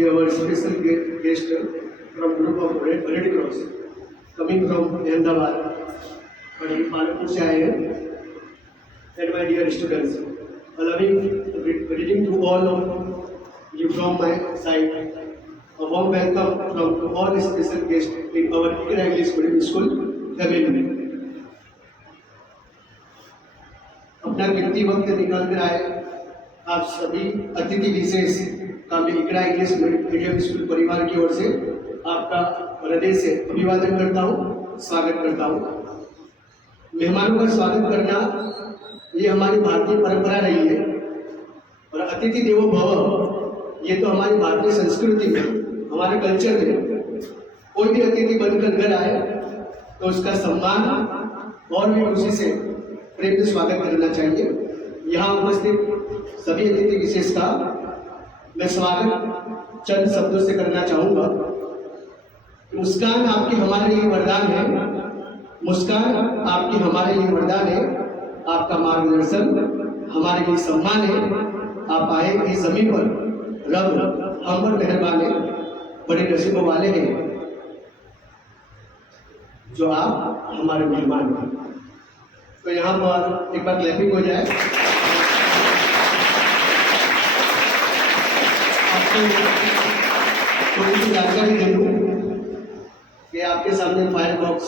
today our special guest from group of Red Cross coming from Ahmedabad और ये पालनपुर से आए हैं. And my dear students, allowing greeting to all of you from my side. A warm welcome from all special guests in our Ikra English Medium School family. अपना कीमती वक्त निकाल कर आए आप सभी अतिथि विशेष का मैं इकरा इंग्लिश मीडियम स्कूल परिवार की ओर से आपका हृदय से अभिवादन करता हूँ, स्वागत करता हूँ. मेहमानों का स्वागत करना ये हमारी भारतीय परंपरा रही है और अतिथि देवो भव ये तो हमारी भारतीय संस्कृति में, हमारे कल्चर में कोई भी अतिथि बनकर घर आए तो उसका सम्मान और भी खुशी से प्रेम से स्वागत करना चाहिए. यहाँ उपस्थित सभी अतिथि विशेष का मैं स्वागत चंद शब्दों से करना चाहूँगा. मुस्कान आपकी हमारे लिए वरदान है, मुस्कान आपकी हमारे लिए वरदान है, आपका मार्गदर्शन हमारे लिए सम्मान है. आप आए इस जमीन पर, रब हम पर मेहरबान है, बड़े नसीबों वाले हैं जो आप हमारे मेहमान हैं. तो यहाँ पर एक बार क्लैपिंग हो जाए. थोड़ी सी जानकारी दे दूँ कि आपके सामने फायरफॉक्स,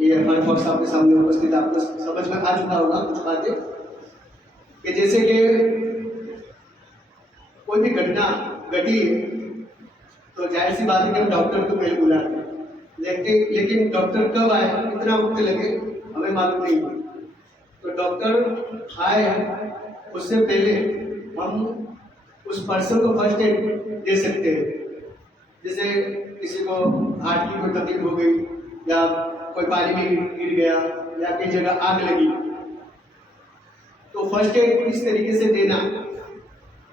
ये फायरफॉक्स आपके सामने उपस्थित, आपको समझ में आ चुका होगा कुछ बातें कि जैसे कि कोई भी घटना घटी तो जाहिर सी बात है कि हम डॉक्टर को पहले बुलाते हैं, लेकिन डॉक्टर कब आए, कितना वक्त लगे हमें मालूम नहीं. तो डॉक्टर आए उससे पहले हम उस पर्सन को फर्स्ट एड दे सकते हैं. जैसे किसी को हार्ट की कोई तकलीफ हो गई या कोई पानी में गिर गया या कई जगह आग लगी तो फर्स्ट एड किस तरीके से देना,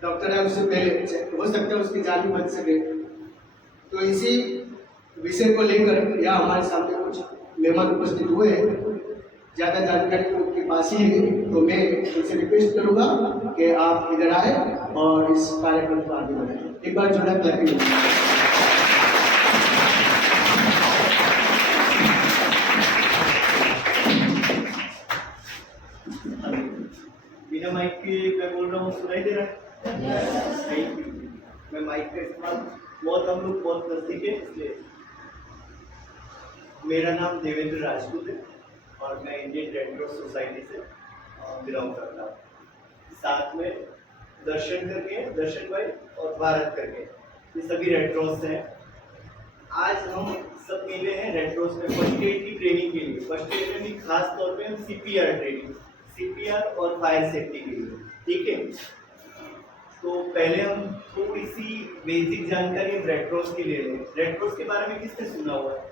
डॉक्टर है उससे पहले हो सकता है उसकी जान भी बच सके. तो इसी विषय को लेकर या हमारे सामने कुछ मेहमान उपस्थित हुए हैं, ज़्यादा जानकारी उनके पास ही है, तो मैं उनसे रिक्वेस्ट करूँगा कि आप इधर आए और इस कार्यक्रम को आगे बढ़ाएं. एक बार जोड़ा क्लैपिंग. बिना माइक के मैं बोल रहा हूँ, सुनाई दे रहा है? Thank you. मैं माइक का इस्तेमाल हम लोग बहुत करते हैं, इसलिए मेरा नाम देवेंद्र राजपूत है और मैं इंडियन रेड क्रॉस सोसाइटी से बिलोंग करता हूँ. साथ में दर्शन भाई और भारत करके ये सभी रेड क्रॉस हैं. आज हम सब मिले हैं रेड क्रॉस में फर्स्ट एड की ट्रेनिंग के लिए. फर्स्ट एड में भी खास तौर पे हम सीपीआर ट्रेनिंग, सीपीआर और फायर सेफ्टी के लिए. ठीक है, तो पहले हम थोड़ी सी बेसिक जानकारी रेड क्रॉस की ले लें. रेड क्रॉस के बारे में किसने सुना हुआ है?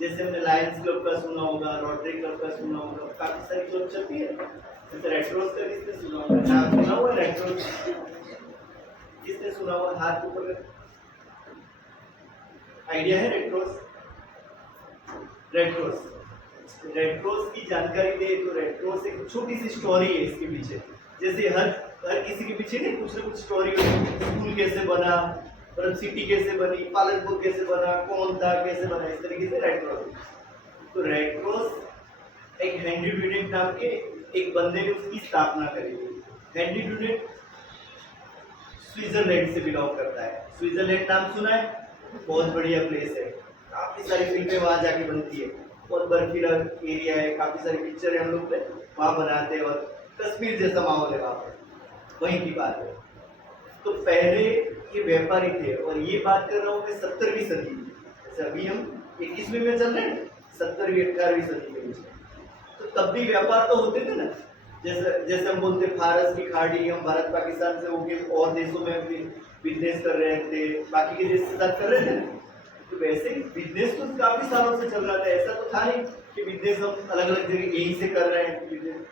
जैसे हमने लायंस क्लब का सुना होगा, रोटरी क्लब का सुना होगा, काफी सारी क्लब चलती है. जैसे रेड क्रॉस का किसने सुना होगा? नाम सुना हुआ रेड क्रॉस? किसने सुना हुआ? हाथ ऊपर. आइडिया है रेड क्रॉस? रेड क्रॉस की जानकारी दे तो रेड क्रॉस एक छोटी सी स्टोरी है इसके पीछे. जैसे हर किसी के पीछे नहीं कुछ ना कुछ स्टोरी होती. स्कूल कैसे बना, सिटी कैसे बनी, पालनपुर कैसे बना, कौन था, कैसे बना, इस तरीके से रेड क्रॉस. तो रेड क्रॉस एक हेनरी ड्यूनेट नाम के एक बंदे ने उसकी स्थापना करी थी. हेनरी ड्यूनेट स्विट्जरलैंड से बिलोंग करता है. स्विट्जरलैंड नाम सुना है? बहुत बढ़िया प्लेस है, काफी सारी फिल्में वहाँ जाके बनती है, बहुत बर्फीला एरिया है, काफी सारी पिक्चर हम लोग वहाँ बनाते हैं और कश्मीर जैसा माहौल है वहाँ पर. वहीं की बात है. तो पहले ये व्यापारी थे और ये बात कर रहा हूँ मैं 17वीं सदी की. जैसे अभी हम 21वीं में चल रहे हैं, 17वीं 18वीं सदी के बीच. तो तब भी व्यापार तो होते थे ना. जैसे हम बोलते फारस की खाड़ी, हम भारत पाकिस्तान से होके और देशों में बिजनेस कर रहे थे, बाकी के देश के साथ कर रहे थे. तो वैसे ही बिजनेस तो काफी सालों से चल रहा था. ऐसा तो था नहीं कि बिजनेस हम अलग अलग जगह यहीं से कर रहे हैं.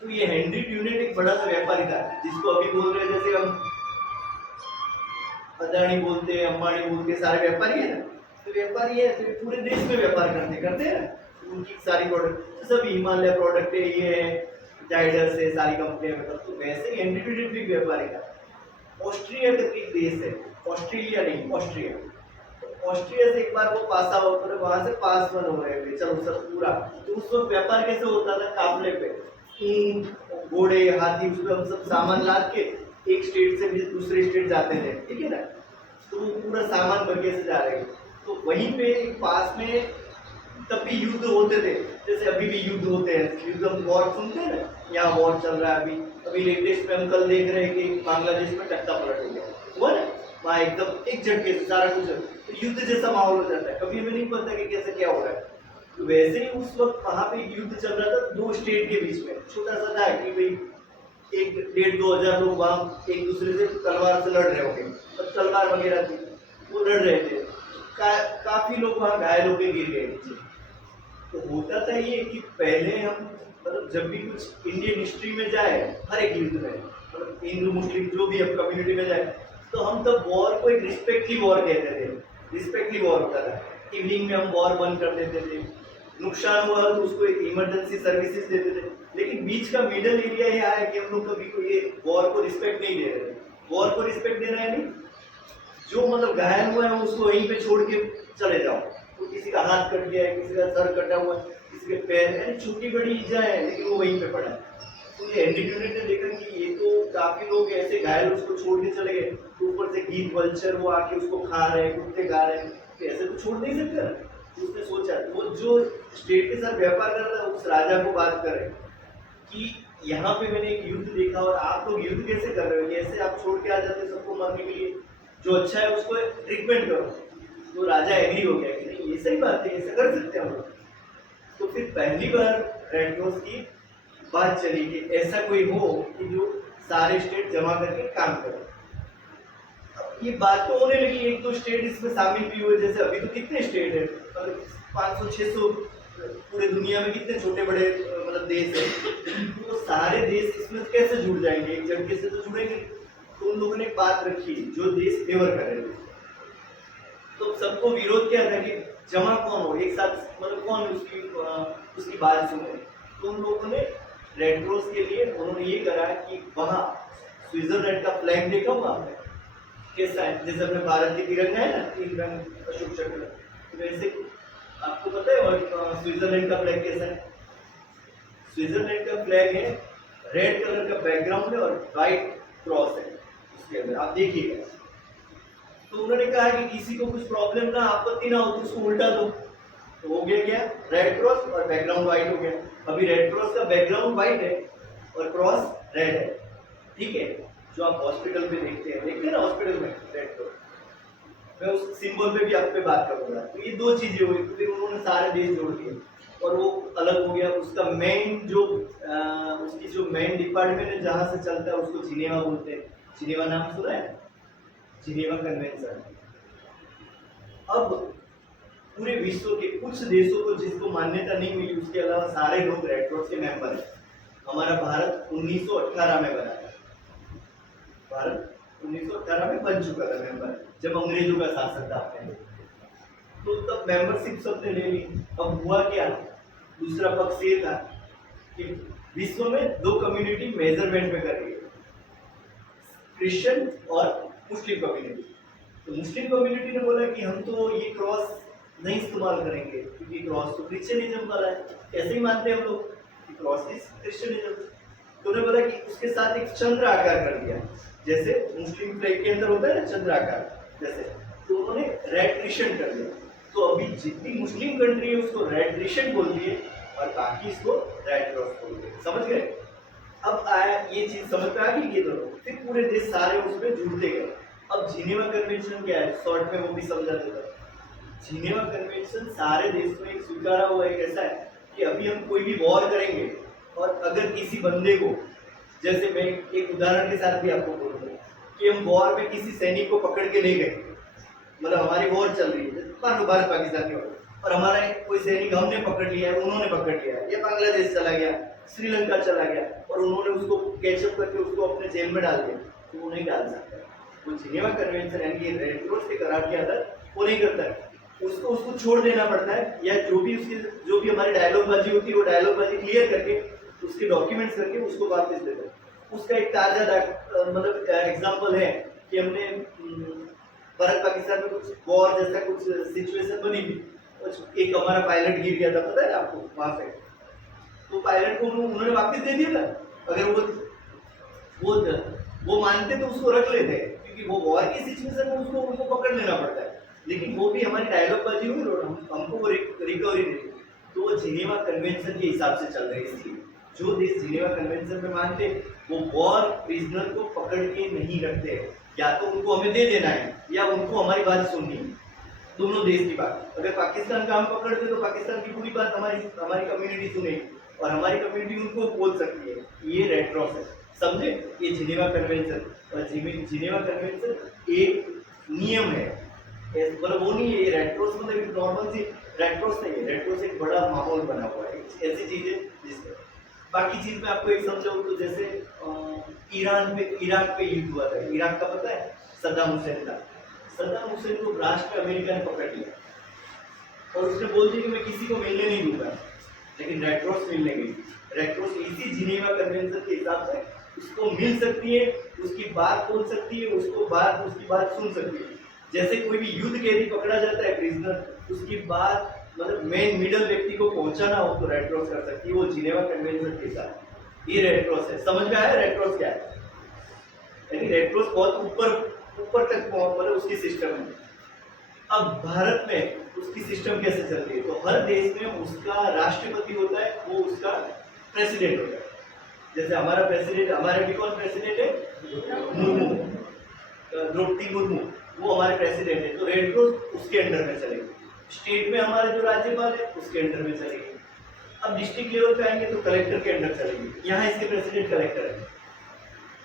तो ये हेनरी ड्यूनेट एक बड़ा सा व्यापारी था, जिसको अभी बोल रहे हैं जैसे हम अदानी बोलते हैं, अंबानी बोलते हैं, सारे व्यापारी है ना. तो व्यापारी है तो पूरे देश में व्यापार करते हैं ना. उनकी सारी प्रोडक्ट सब हिमालय प्रोडक्ट है, ये है जाइडस है, सारी कंपनियां. मतलब तो वैसे ही हेनरी ड्यूनेट भी व्यापारी था. ऑस्ट्रिया करके एक देश है, ऑस्ट्रेलिया नहीं, ऑस्ट्रिया। तो ऑस्ट्रिया से एक बार वो पास आउट, मतलब वहां से पास वन हो रहे थे, चलो सब पूरा। तो उस वक्त व्यापार कैसे होता था, काफले पे ऊंट घोड़े हाथी, उसमें हम सब सामान लाद के एक स्टेट से भी दूसरे स्टेट जाते थे, ठीक है ना। तो वो पूरा सामान भर के से जा रहे हैं। तो वहीं पे पास में तब भी युद्ध होते थे, जैसे अभी भी युद्ध होते हैं, युद्ध हम वॉर सुनते हैं ना, यहाँ वॉर चल रहा है अभी। अभी लेटेस्ट में हम कल देख रहे हैं कि बांग्लादेश में टक्का पलट हो गया, हुआ ना, वहाँ एकदम एक झटके से सारा कुछ, तो युद्ध जैसा माहौल हो जाता है। कभी हमें नहीं पता कि कैसे क्या हो रहा है। तो वैसे ही उस वक्त वहाँ पे युद्ध चल रहा था दो स्टेट के बीच में, छोटा सा था कि भाई 1,500-2,000 लोग वहाँ एक दूसरे से तलवार से लड़ रहे होंगे, और तलवार वगैरह थी, वो लड़ रहे थे। काफी लोग वहाँ घायल होकर गिर गए नीचे। तो होता था ये कि पहले हम, मतलब जब भी कुछ इंडियन हिस्ट्री में जाए, हर एक युद्ध में, मतलब हिंदू मुस्लिम जो भी अब कम्युनिटी में जाए, तो हम तब वॉर को एक रिस्पेक्टली वॉर कहते थे। रिस्पेक्टली वॉर होता था, इवनिंग में हम वॉर बंद कर देते थे, नुकसान हुआ तो उसको एक इमरजेंसी सर्विसेज देते थे। लेकिन बीच का मिडल एरिया ये आया कि हम लोग कभी को ये वॉर को रिस्पेक्ट नहीं दे रहे थे। वॉर को रिस्पेक्ट देना है नहीं, जो मतलब घायल हुआ है उसको वहीं पे छोड़ के चले जाओ। तो किसी का हाथ कट गया है, किसी का सर कटा हुआ है, किसी के पैर, यानी छोटी बड़ी ईजा है, लेकिन वो वहीं पे पड़ा है। तो ये हेनरी ड्यूनेट ने देखा कि ये तो काफी लोग ऐसे घायल उसको छोड़ के चले गए, तो ऊपर से गीत वल्चर वो आके उसको खा रहे हैं, कुत्ते खा रहे हैं, तो ऐसे तो छोड़ नहीं सकते ना। तो उसने सोचा, वो जो स्टेट के साथ व्यापार कर रहा था उस राजा को बात करे कि यहाँ पे मैंने एक युद्ध देखा और आप लोग युद्ध कैसे कर रहे हो, कैसे आप छोड़ के आ जाते सबको मारने के लिए, जो अच्छा है उसको ट्रीटमेंट करो। तो राजा एग्री हो गया कि नहीं ये सही बात है, ऐसा कर सकते हैं हम लोग। तो फिर पहली बार रेड क्रॉस की बात चली कि ऐसा कोई हो कि जो सारे स्टेट जमा करके काम करे। अब ये बात तो होने लगी, एक दो स्टेट इसमें शामिल भी हुए, जैसे अभी तो कितने स्टेट है, मतलब 500-600 पूरे दुनिया में कितने छोटे बड़े मतलब देश है, तो सारे देश इसमें कैसे जुड़ जाएंगे, एक झटके से तो जुड़ेंगे। तो उन लोगों ने बात रखी जो देश फेवर कर रहे थे। तो सबको विरोध किया था कि जमा कौन हो एक साथ, मतलब कौन उसकी बात सुने। तो उन लोगों ने रेड क्रॉस के लिए उन्होंने ये करा कि वहाँ स्विट्जरलैंड का फ्लैग देखा हुआ आपने कैसा है, जैसे अपने भारत की तिरंगा है ना, 3 रंग अशोक चक्र, तो वैसे आपको पता है और स्विट्जरलैंड का फ्लैग कैसा है। स्विट्जरलैंड का फ्लैग है, रेड कलर का बैकग्राउंड है और व्हाइट क्रॉस है उसके अंदर, आप देखिएगा। तो उन्होंने कहा कि किसी को कुछ प्रॉब्लम ना, आपत्ति ना हो तो उसको उल्टा दो। तो हो गया क्या, रेड क्रॉस और बैकग्राउंड व्हाइट हो गया। अभी रेड क्रॉस का बैकग्राउंड व्हाइट है और क्रॉस रेड है, ठीक है, जो आप हॉस्पिटल में देखते हैं ना हॉस्पिटल में रेड क्रॉस, मैं उस सिंबल पे भी आप पे बात करूंगा। तो ये दो चीजें हुई, तो फिर उन्होंने सारे देश जोड़ दिए और वो अलग हो गया। उसका मेन जो उसकी जो मेन डिपार्टमेंट है जहाँ से चलता है उसको जिनेवा बोलते हैं। जिनेवा नाम सुना है, जिनेवा कन्वेंशन। अब पूरे विश्व के कुछ देशों को जिसको मान्यता नहीं मिली, उसके अलावा सारे लोग रेड क्रॉस के मेंबर हैं। हमारा भारत 1918 में बना है, भारत 1918 में बन चुका था मेंबर, जब अंग्रेजों का शासन था पहले। तो तब मेंबरशिप सबने ले ली। अब हुआ क्या, दूसरा पक्ष ये था कि विश्व में दो कम्युनिटी मेजरमेंट में कर रही है, क्रिश्चियन और मुस्लिम कम्युनिटी। तो मुस्लिम कम्युनिटी ने बोला कि हम तो ये क्रॉस नहीं इस्तेमाल करेंगे क्योंकि क्रॉस तो क्रिश्चियनिज्म वाला है, ऐसे ही मानते हैं हम लोग कि क्रॉस इज क्रिश्चियनिज्म। तो उन्होंने बोला कि उसके साथ एक चंद्र आकार कर दिया, जैसे मुस्लिम फ्लैग के अंदर होता है ना चंद्र आकार जैसे, तो उन्होंने रेड क्रिश्चियन कर दिया। तो अभी जितनी मुस्लिम कंट्री है उसको रेड क्रिश्चियन बोल दिए और बाकी इसको रेड क्रॉस बोल दिए, समझ गए। अब आया ये चीज समझ में आ गई कि दोनों, फिर पूरे देश सारे उसमें जुड़ते गए। अब जिनेवा कन्वेंशन क्या है, शॉर्ट में वो भी समझा देता है। जिनेवा कन्वेंशन सारे देशों में एक स्वीकारा हुआ एक ऐसा है कि अभी हम कोई भी वॉर करेंगे और अगर किसी बंदे को, जैसे मैं एक उदाहरण के साथ भी आपको बोलूँगा कि हम वॉर में किसी सैनिक को पकड़ के ले गए, मतलब हमारी वॉर चल रही है, मान लो भारत पाकिस्तान की वॉर, और हमारा कोई सैनिक हमने पकड़ लिया है, उन्होंने पकड़ लिया है, या बांग्लादेश चला गया, श्रीलंका चला गया और उन्होंने उसको कैचअप करके उसको अपने जेल में डाल दिया, तो वो नहीं डाल सकता। वो जिनेवा कन्वेंशन यानी रेड क्रॉस के करार के अंदर वो नहीं करता है, उसको छोड़ देना पड़ता है, या जो भी हमारी डायलॉग बाजी होती है वो डायलॉग बाजी क्लियर करके उसके डॉक्यूमेंट्स करके उसको वापस देता है। उसका एक ताज़ा मतलब एग्जाम्पल है कि हमने भारत पाकिस्तान में कुछ वॉर जैसा कुछ सिचुएशन बनी थी, और एक हमारा पायलट गिर गया था, पता है आपको वहां से। तो पायलट को उन्होंने वापस दे दिया था। अगर वो मानते तो उसको रख लेते, क्योंकि वो वॉर की सिचुएशन में उसको उनको पकड़ लेना पड़ता है। लेकिन वो भी हमारी डायलॉग बाजी हुई और हमको वो रिकवरी मिली। तो वो जिनेवा कन्वेंशन के हिसाब से चल रहा है। इसलिए जो देश जिनेवा कन्वेंशन में मानते वो वॉर प्रिजनर को पकड़ के नहीं रखते, या तो उनको हमें दे देना है या उनको हमारी बात सुननी है, दोनों देश की बात। अगर पाकिस्तान का हम पकड़ते तो पाकिस्तान की पूरी बात हमारी कम्युनिटी सुनेगी, और हमारी कम्युनिटी उनको बोल सकती है। ये रेड क्रॉस है, समझे। ये जिनेवा कन्वेंशन, और जिनेवा कन्वेंशन एक नियम है, मतलब वो नहीं है। ये रेड क्रॉस मतलब एक नॉर्मल सी रेड क्रॉस नहीं है। रेड क्रॉस एक बड़ा माहौल बना हुआ है, ऐसी चीज है जिसमें बाकी चीज में आपको एक समझाऊं तो जैसे इराक पे युद्ध हुआ था। इराक का पता है, सद्दाम हुसैन था। सद्दाम हुसैन को ब्लास्ट पे अमेरिका ने पकड़ लिया, और उसने बोल दिया कि मैं किसी को मिलने नहीं दूंगा, लेकिन रेड क्रॉस मिलने गई। रेड क्रॉस इसी जिनेवा कन्वेंशन के हिसाब से उसको मिल सकती है, उसकी बात बोल सकती है, उसकी बात सुन सकती है। जैसे कोई भी युद्ध कैदी पकड़ा जाता है प्रिजनर, उसकी बात मतलब मेन मिडल व्यक्ति को पहुंचाना हो तो रेड क्रॉस कर सकती है, वो जिनेवा कन्वेंशन के साथ। ये रेड क्रॉस है, समझ में आया रेड क्रॉस क्या है। यानी रेड क्रॉस बहुत ऊपर तक मतलब उसकी सिस्टम है। अब भारत में उसकी सिस्टम कैसे चलती है, तो हर देश में उसका राष्ट्रपति होता है, वो उसका प्रेसिडेंट होता है। जैसे हमारा प्रेसिडेंट, हमारे भी कौन प्रेसिडेंट है, मुर्मू, द्रौपदी मुर्मू, वो हमारे प्रेसिडेंट है। तो रेड क्रॉस उसके अंडर में चलेगी। स्टेट में हमारे जो राज्यपाल है उसके अंडर में चलेगी। अब डिस्ट्रिक्ट लेवल पे आएंगे तो कलेक्टर के अंडर चलेगी। यहाँ इसके प्रेसिडेंट कलेक्टर है,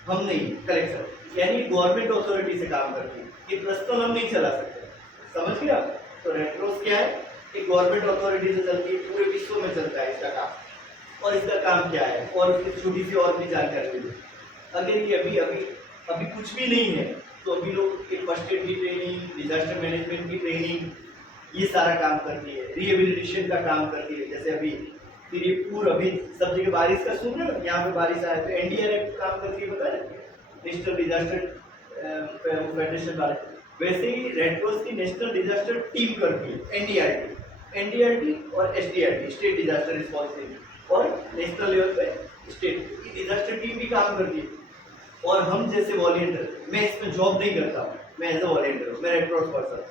हम नहीं, कलेक्टर। यानी गवर्नमेंट अथॉरिटी से काम करती है। ये पर्सनल हम नहीं चला सकते, समझ गया। तो रेड क्रॉस क्या है, एक गवर्नमेंट अथॉरिटी से चलती है, पूरे विश्व में चलता है इसका काम। और इसका काम क्या है, और इसकी छोटी सी और भी जानकारी ली। अगर ये अभी कुछ भी नहीं है, तो अभी लोग एक फर्स्ट एड की ट्रेनिंग, डिजास्टर मैनेजमेंट की ट्रेनिंग, ये सारा काम करती है। रिहेबिलिटेशन का काम करती है। जैसे अभी फिर ये पूरा अभी सब जगह बारिश का सुन रहे हो, यहाँ पे बारिश आया तो एनडीआरएफ काम करती है, पता है, नेशनल डिजास्टर फेडरेशन वाले। वैसे ही रेड क्रॉस की नेशनल डिजास्टर टीम करती है एनडीआरटी और एसडीआरटी, स्टेट डिजास्टर रिस्पॉन्स, और नेशनल लेवल पे स्टेट की डिजास्टर टीम भी काम करती है। और हम जैसे वॉलंटियर, मैं इसमें जॉब नहीं करता हूँ, मैं एज ए वॉलंटियर हूँ, मैं रेड क्रॉस पर्सन।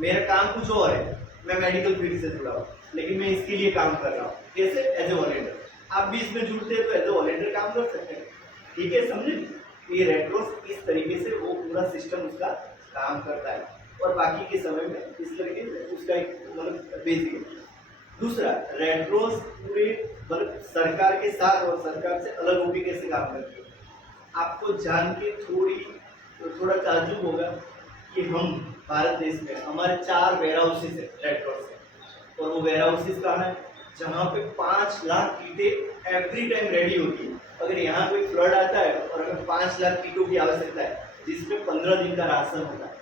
मेरा काम कुछ और है, मैं मेडिकल फील्ड से जुड़ा हूँ, लेकिन मैं इसके लिए काम कर रहा हूँ, कैसे, एज ए वॉलंटियर। आप भी इसमें जुड़ते हैं तो एज ए वॉलंटियर काम कर सकते हैं, ठीक है, समझे। ये रेड क्रॉस इस तरीके से वो पूरा सिस्टम उसका काम करता है, और बाकी के समय में इस तरीके से उसका एक मतलब बेसिक है। दूसरा, रेड क्रॉस पूरे मतलब सरकार के साथ और सरकार से अलग होकर कैसे काम करती है, आपको जान के थोड़ा ताज्जुब होगा कि हम भारत देश में हमारे 4 वेयर हाउसेस है रेड क्रॉस के। और वो वेयर हाउसेस कहाँ है, जहाँ पे 5 लाख किटें एवरी टाइम रेडी होती है। अगर यहाँ कोई फ्लड आता है और अगर 5 लाख किटों की आवश्यकता है, जिसमें 15 दिन का राशन होता है,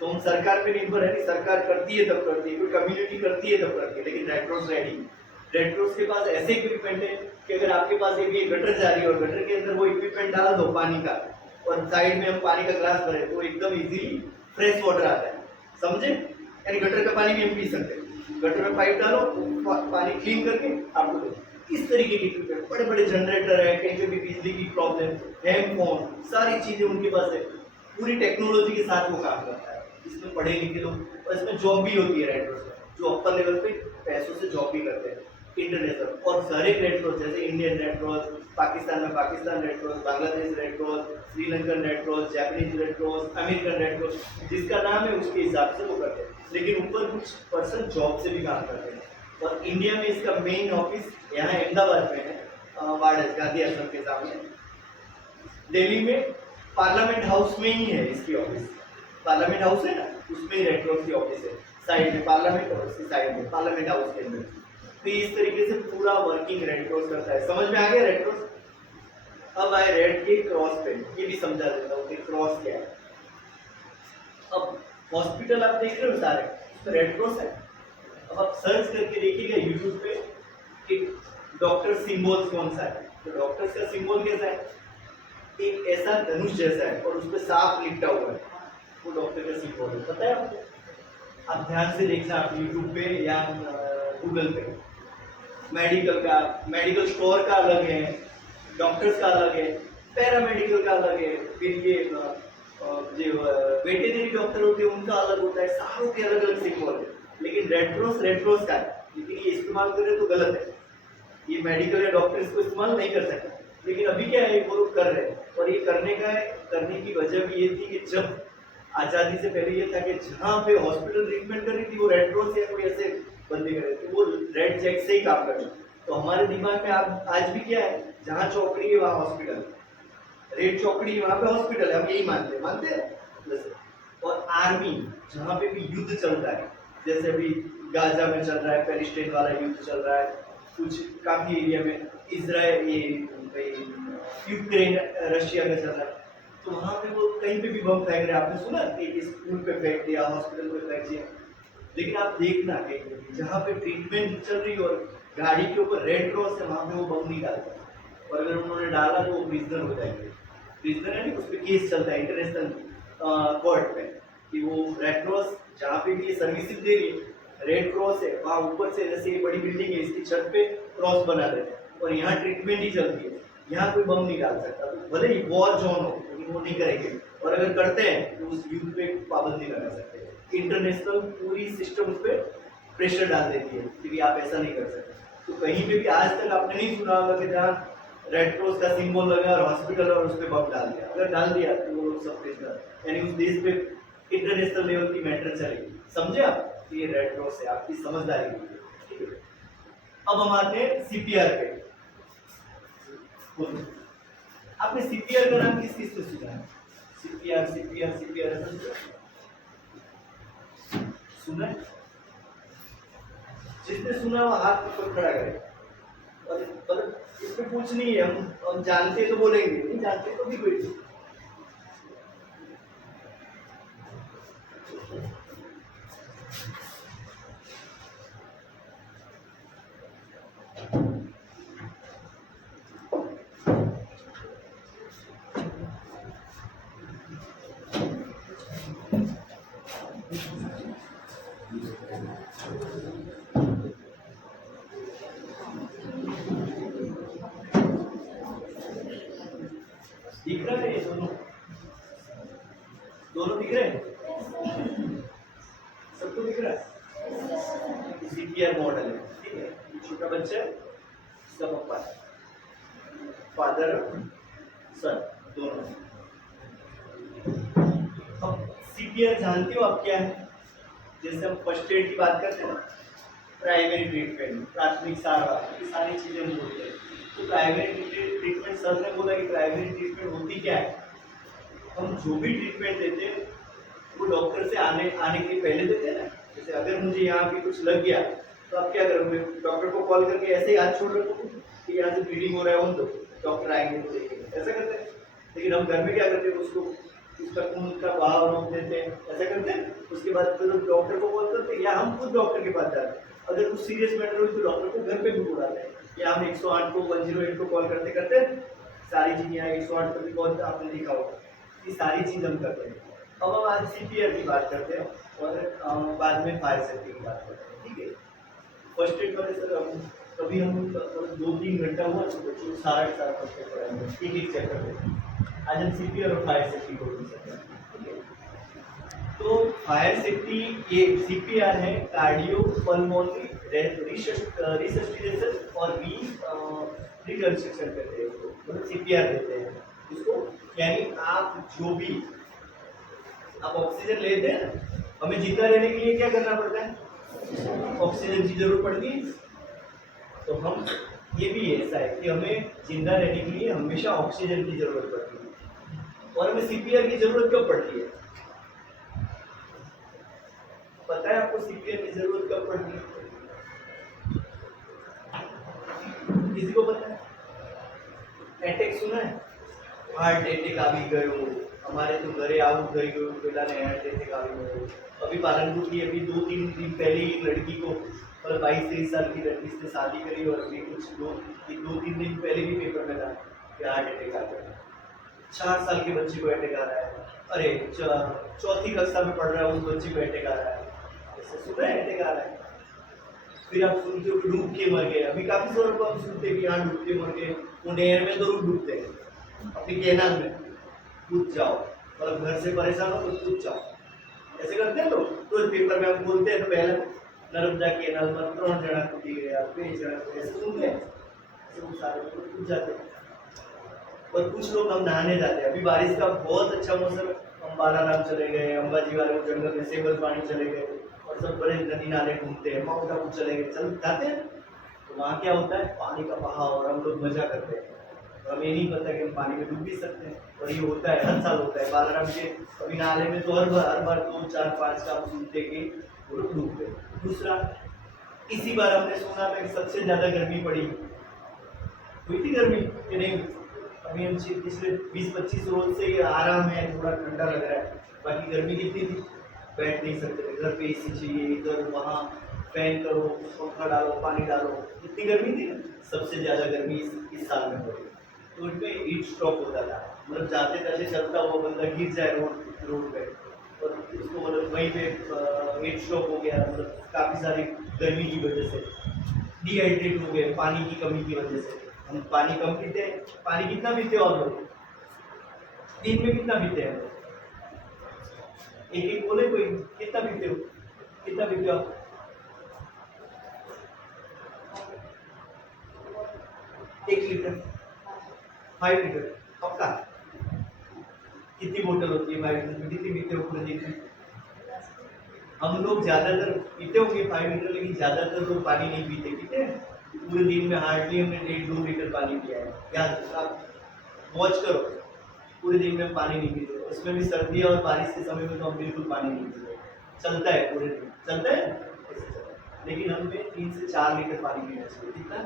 तो हम सरकार पे निर्भर है नहीं। सरकार करती है तब करती है, कोई कम्युनिटी करती है तब करती है, लेकिन red cross ready. Red cross के पास ऐसे इक्विपमेंट है कि अगर आपके पास एक गटर जा रही है और गटर के अंदर वो इक्विपमेंट डाल दो पानी का, और साइड में हम पानी का ग्लास भरे, तो एकदम इजीली फ्रेश वाटर आता है, समझे। यानी गटर का पानी भी हम पी सकते हैं। गटर में पाइप डालो, पानी क्लीन करके आपको दो। इस तरीके की इक्विपमेंट, बड़े बड़े जनरेटर है, कहीं पे भी बिजली की प्रॉब्लम, हेडफोन, सारी चीजें उनके पास है। पूरी टेक्नोलॉजी के साथ वो काम करता है। इसमें पढ़े लिखे लोग, और इसमें जॉब भी होती है रेड क्रॉस में, जो अपर लेवल पे पैसों से जॉब भी करते हैं इंटरनेशनल। और सारे रेड क्रॉस जैसे इंडियन रेड क्रॉस, पाकिस्तान में Pakistan red cross, Bangladesh red cross, Sri Lankan red cross, Japanese red cross, American red cross, जिसका नाम है उसके हिसाब से वो करते हैं। लेकिन ऊपर कुछ पर्सन जॉब से भी काम करते हैं। और इंडिया में इसका मेन ऑफिस यहाँ अहमदाबाद में है, वार्डस गांधी आश्रम के सामने। दिल्ली में पार्लियामेंट हाउस में ही है इसकी ऑफिस। पार्लियामेंट हाउस है ना, उसमें ही रेड क्रॉस की ऑफिस है, साइड में पार्लियामेंट और उसकी साइड में पार्लियामेंट हाउस के अंदर। तो इस तरीके से पूरा वर्किंग रेड क्रॉस करता है। समझ में आ गया रेड क्रॉस। अब आए रेड के क्रॉस पे, ये भी समझा देता हूँ कि क्रॉस क्या है। अब हॉस्पिटल आप देख रहे हो सारे, उसमें रेड क्रॉस है। अब आप सर्च करके देखिएगा यूट्यूब पे कि डॉक्टर सिंबल कौन सा है, तो डॉक्टर्स का सिंबल कैसा है, एक ऐसा धनुष जैसा है और उस पर सांप लिपटा हुआ है, वो डॉक्टर का सिंबल है। पता है आपको? आप ध्यान से देखना, आप यूट्यूब पे या गूगल पे। मेडिकल स्टोर का अलग है, डॉक्टर्स का अलग है, पैरामेडिकल का अलग है, फिर ये जो वेटेनरी डॉक्टर होते हैं उनका अलग होता है, सारों के अलग अलग सिंबल है। लेकिन रेड क्रॉस का है, लेकिन ये इस्तेमाल करें तो गलत है। ये मेडिकल या डॉक्टर इसको इस्तेमाल नहीं कर सकते, लेकिन अभी क्या है वो लोग कर रहे हैं। और ये करने की वजह भी ये थी कि जब आज़ादी से पहले ये था कि जहाँ पे हॉस्पिटल ट्रीटमेंट कर रही थी वो रेड क्रॉस या कोई ऐसे बंदे कर रहे थे, वो रेड चेक से ही काम कर रहे थे। तो हमारे दिमाग में आज भी क्या है, जहाँ चौकड़ी है वहाँ हॉस्पिटल, रेड चौकड़ी है वहाँ पे हॉस्पिटल है, हम यही मानते हैं। और आर्मी जहाँ पे भी युद्ध चलता है, जैसे अभी गाजा में चल रहा है, पैलेस्टाइन वाला युद्ध चल रहा है, कुछ काफी एरिया में इजराइल, यूक्रेन रशिया में चल रहा है, तो वहाँ पे वो कहीं पे भी बम फेंक रहे हैं। आपने सुना कि स्कूल पे फेंक दिया, हॉस्पिटल पे फेंक दिया। लेकिन आप देखना कहीं जहाँ पे ट्रीटमेंट चल रही है और गाड़ी के ऊपर रेड क्रॉस है, वहाँ पे वो बम नहीं डालते, और अगर उन्होंने डाला तो वो प्रिजनर हो जाएंगे। प्रिजनर है, उस पर केस चलता है इंटरनेशनल कोर्ट में कि वो रेड क्रॉस जहाँ पे भी सर्विसेज दे रही है, रेड क्रॉस है, वहाँ ऊपर से जैसे ये बड़ी बिल्डिंग है इसकी छत पे क्रॉस बना देते हैं, और यहाँ ट्रीटमेंट ही चलती है, यहाँ कोई बम नहीं डाल सकता। तो भले ही वॉर जोन हो, लेकिन वो नहीं करेंगे, और अगर करते हैं तो उस युद्ध पे पाबंदी लगा सकते हैं। इंटरनेशनल पूरी सिस्टम उस पर प्रेशर डाल देती है कि आप ऐसा नहीं कर सकते। तो कहीं पे भी आज तक आपने नहीं सुना होगा कि जहाँ रेड क्रॉस का सिंबल लगा और हॉस्पिटल और उस पर बम डाल दिया। अगर डाल दिया तो वो लोग सब प्रेशर, यानी उस देश पे इंटरनेशनल लेवल की मैटर चलेगी। समझे आप? ये रेड क्रॉस है, आपकी समझदारी। ठीक है, अब हम आते हैं सीपीआर पे। आपने सीपीआर का नाम किस किस से सुना है? सीपीआर ऐसा सुना है? जिसने सुना वो हाथ ऊपर खड़ा करे। और इस पे कुछ नहीं है, हम जानते तो बोलेंगे, नहीं जानते तो भी कोई नहीं। दिख रहा है ये दोनों दिख रहे हैं, सबको दिख रहा है। सीपीआर मॉडल है, ठीक है। ये छोटा बच्चा है, इसका पापा है, फादर सन दोनों। अब सीपीआर जानते हो आप क्या है? जैसे हम फर्स्ट एड की बात करते हैं ना, प्राइमरी ट्रीटमेंट, प्राथमिक सारवार, ये सारी चीजें हम बोलते हैं। तो प्राइमरी ट्रीटमेंट, सर ने बोला कि प्राइमरी ट्रीटमेंट होती क्या है? हम जो भी ट्रीटमेंट देते हैं वो डॉक्टर से आने के पहले देते हैं ना। जैसे अगर मुझे यहाँ पे कुछ लग गया तो आप क्या करोगे? डॉक्टर को कॉल करके ऐसे ही हाथ छोड़ रखो कि यहाँ से ब्लीडिंग हो रहा है, तो डॉक्टर आएंगे तो देखेंगे, ऐसा करते हैं। लेकिन हम घर में क्या करते हैं, उसको उसका खून का बहाव रोक देते हैं, ऐसा करते हैं। उसके बाद फिर डॉक्टर को कॉल करते हैं, या हम खुद डॉक्टर के पास जाते हैं। अगर कुछ सीरियस मैटर हो तो डॉक्टर को घर पे भी बुलाते हैं, या हम 108 को 108 को कॉल करते करते सारी चीजें, 108 पर भी कॉल आपने देखा होगा, ये सारी चीज हम करते हैं। अब हम आज सीपीआर की बात करते हैं और बाद में फायर सेफ्टी की बात करते हैं, ठीक है। फर्स्ट एड वाले सर कभी हम 2-3 घंटा हुआ तो बच्चों सारा फर्स्ट एड पढ़ाएंगे, एक चैप्टर में। आज हम सीपीआर और फायर सेफ्टी को भी सकते हैं, ठीक है। तो फायर सेफ्टी ये सीपीआर है, कार्डियो पल्मोनरी रिसस्टिटेशन और रिकंस्ट्रक्शन करते हैं उसको, मतलब सीपीआर देते हैं उसको। यानी आप जो भी आप ऑक्सीजन लेते हैं, हमें जिंदा रहने के लिए क्या करना पड़ता है? ऑक्सीजन की जरूरत पड़ती है। तो हम ये भी ऐसा है कि हमें जिंदा रहने के लिए हमेशा ऑक्सीजन की जरूरत पड़ती है। और हमें सीपीआर की जरूरत कब पड़ती है? पता है आपको सीपीआर की जरूरत कब पड़ती है? किसी को पता है? अटैक सुना है? हार्ट अटैक આવી ગયો, हमारे तो घरे आउट गई हो, बेटा ने हार्ट अटैक આવી गयो। अभी पालनपुर की अभी 2-3 दिन पहले एक लड़की को, मतलब 22-23 साल की लड़की से शादी करी, और अभी कुछ 2-3 दिन पहले भी पेपर में था कि हार्ट अटैक आ गया। 4 साल के बच्चे को अटैक आ रहा है, अरे चौथी कक्षा में पढ़ रहा है उस बच्चे को अटैक आ रहा है, ऐसे सुना है अटैक आ रहा है। फिर आप सुनते हो कि डूब के मर गए, अभी काफी सारे को हम सुनते हैं कि यहाँ डूब के मर गए, वो नहर में जरूर डूबते हैं, अपनी कैनाल में कूद जाओ, मतलब घर से परेशान हो तो कूद जाओ, ऐसे करते हैं लोग। तो पेपर में हम बोलते हैं तो पहले नर्मदा कैनाल पर 3 जना कूदी गया, 5 जना कूदी, ऐसे सुनते हैं, ऐसे वो सारे लोग कूद जाते हैं। और कुछ लोग हम नहाने जाते हैं, अभी बारिश का बहुत अच्छा मौसम है, हम बालाराम चले गए, अंबाजी वाले जंगल में सेबल पानी चले गए, और सब बड़े नदी नाले घूमते हैं, माउंट आबू चले गए, चल जाते हैं। तो वहाँ क्या होता है, पानी का बहाव, और हम लोग मजा करते हैं, और हमें नहीं पता कि हम पानी में डूब भी सकते हैं, और ये होता है, हर साल होता है बालाराम के अभी नाले में। तो हर बार 2, 4, 5 का हम सुनते कि वो लोग डूब गए। दूसरा, इसी बार हमने सुना था कि सबसे ज्यादा गर्मी पड़ी, हुई थी गर्मी कि नहीं? अभी हम पिछले 20-25 रोज से ये आराम है, थोड़ा ठंडा लग रहा है, बाकी गर्मी कितनी थी, बैठ नहीं सकते थे, घर पे एसी चाहिए, इधर वहाँ फैन करो, पंखा डालो, पानी डालो, इतनी गर्मी थी। सबसे ज्यादा गर्मी इस साल में पड़ी, तो उनमें हीट स्ट्रोक होता था, मतलब जाते जाते चलता हुआ बंदा गिर जाए रोड पे, और उसको मतलब वहीं पे हीट स्ट्रोक हो गया, मतलब काफ़ी सारी गर्मी की वजह से डिहाइड्रेट हो गए, पानी की कमी की वजह से। हम पानी कम पीते हैं, पानी कितना पीते हो आप लोग? दिन में कितना पीते हैं? एक बोले कोई, कितना पीते हो, कितना पीते हो आप? 1 लीटर, 5 लीटर पक्का? कितनी बोतल होती है 5 लीटर में, कितनी पीते हो पूरे दिन में? हम लोग ज्यादातर पीते होंगे 5 लीटर, लेकिन ज्यादातर लोग पानी नहीं पीते, पीते हैं पूरे दिन में हार्डली हमने 1.5-2 लीटर पानी पिया है। याद आप वॉच करो, पूरे दिन में पानी नहीं पीते, उसमें भी सर्दी और बारिश के समय में तो हम बिल्कुल पानी नहीं पीते, चलता है पूरे दिन, चलता है ऐसे चलता है। लेकिन हमें 3 से 4 लीटर पानी पीना चाहिए। कितना?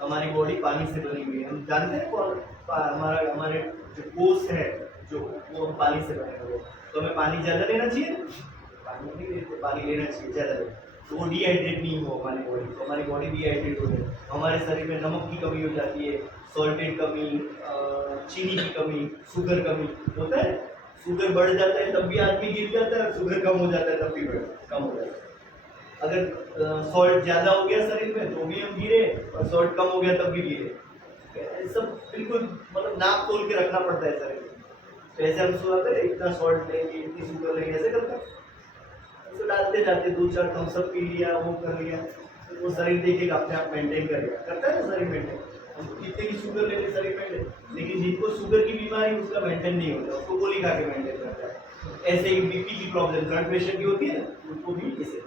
हमारी बॉडी पानी से बनी हुई है, हम जानते हैं कौन हमारे जो कोष है जो वो पानी से बने हुए, तो हमें पानी ज़्यादा लेना चाहिए, पानी नहीं लेते, पानी लेना चाहिए ज़्यादा लेना, तो वो डिहाइड्रेट नहीं हो हमारी बॉडी, तो हमारी बॉडी डिहाइड्रेट हो जाए, हमारे शरीर में नमक की कमी हो जाती है, सॉल्टेड कमी, चीनी की कमी, शुगर कमी होता है। शुगर बढ़ जाता है तब भी आदमी गिर जाता है, शुगर कम हो जाता है तब भी कम हो जाता है। अगर सॉल्ट ज़्यादा हो गया शरीर में तो भी हम गिरे, और सॉल्ट कम हो गया तब भी गिरे। सब बिल्कुल मतलब नाप तोल के रखना पड़ता है शरीर में। जैसे हम सुना करें इतना सॉल्ट लेंगे, इतनी शुगर लेंगे, ऐसे करते हैं, तो डालते जाते 2-4 थम्स अप पी लिया, वो कर लिया, तो वो शरीर देखेगा अपने आप मेंटेन करेगा, करता है ना शरीर मेंटेन। हम कितने की शुगर लेते शरीर मेंटेन, लेकिन जिनको शुगर की बीमारी उसका मेंटेन नहीं होता, उसको गोली खा के मेंटेन करता है। ऐसे ही बीपी की प्रॉब्लम, ब्लड प्रेशर की होती है ना, उनको भी इसे,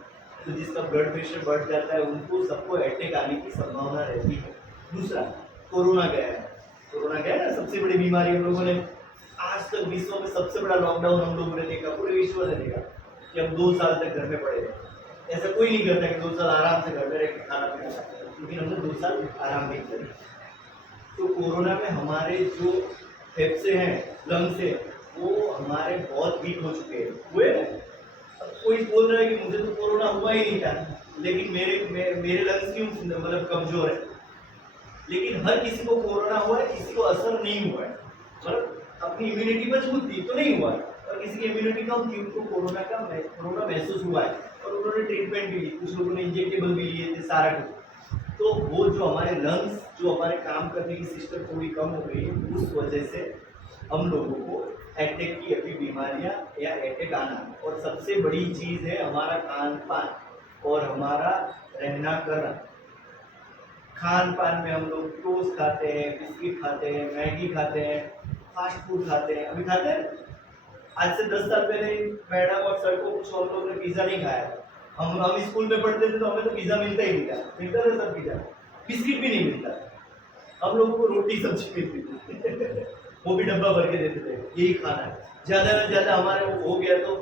तो जिसका ब्लड प्रेशर बढ़ जाता है उनको सबको अटैक आने की संभावना रहती है। दूसरा, कोरोना गया है, कोरोना गया ना, सबसे बड़ी बीमारी हम लोगों ने आज तक विश्व में सबसे बड़ा लॉकडाउन हम लोगों ने देखा, पूरे विश्व ने देखा कि हम 2 साल तक घर में पड़े रहे। ऐसा कोई नहीं करता कि 2 साल आराम से घर में रह के खाना पीना खाते, लेकिन हमने 2 साल आराम नहीं किया। तो कोरोना में हमारे जो फेफड़े हैं, लंग्स है, वो हमारे बहुत वीक हो चुके हैं, हुए। अब कोई बोल रहा है कि मुझे तो कोरोना हुआ ही नहीं था, लेकिन मेरे लंग्स क्यों मतलब कमजोर है। लेकिन हर किसी को कोरोना हुआ है, किसी को असर नहीं हुआ है, मतलब अपनी इम्यूनिटी मजबूत थी तो नहीं हुआ है, और किसी की इम्यूनिटी कम थी उनको कोरोना महसूस हुआ है, और उन्होंने ट्रीटमेंट भी ली, कुछ लोगों ने इंजेक्टेबल भी लिए थे, सारा कुछ। तो वो जो हमारे लंग्स, जो हमारे काम करने की सिस्टम थोड़ी कम हो गई, उस वजह से हम लोगों को अटैक की अभी बीमारियां या अटैक आना। और सबसे बड़ी चीज़ है हमारा खान पान और हमारा रहना करना। खान पान में हम लोग टोस्ट खाते हैं, बिस्किट खाते हैं, मैगी खाते हैं, फास्ट फूड खाते हैं, अभी खाते हैं। आज से 10 साल पहले मैडम और सर को कुछ और लोग ने पिज़्ज़ा नहीं खाया। हम स्कूल में पढ़ते थे तो हमें तो पिज़्ज़ा मिलता ही नहीं था, मिलता था सब पिज़्ज़ा, बिस्किट भी नहीं मिलता, हम लोगों को रोटी सब्जी मिलती थी वो भी डब्बा भर के देते थे, यही खाना है। ज़्यादा में ज़्यादा हमारे वो हो गया तो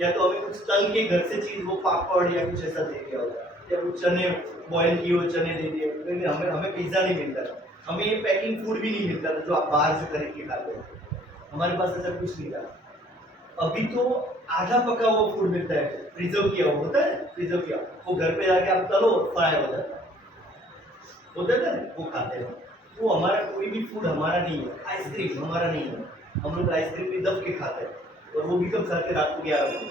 या तो हमें कुछ तल के घर से चीज़, वो पापड़ या कुछ ऐसा दे दिया होगा, या कुछ चने बॉयल किए हुए चने दे दिए, लेकिन हमें पिज़्ज़ा नहीं मिलता था, हमें ये पैकिंग फूड भी नहीं मिलता था जो आप बाहर से खरीद के खाते हैं, हमारे पास ऐसा कुछ नहीं था। अभी तो आधा पका हुआ फूड मिलता है, प्रिजर्व किया हुआ होता है, प्रिजर्व किया, वो घर पे जाके आप तलो फ्राई हो जाता है, होता है ना, वो खाते हैं। वो हमारा कोई भी फूड हमारा नहीं है, आइसक्रीम हमारा नहीं है। हम लोग आइसक्रीम भी दब के खाते हैं, और वो भी कब खाते हैं? रात को 11 बजे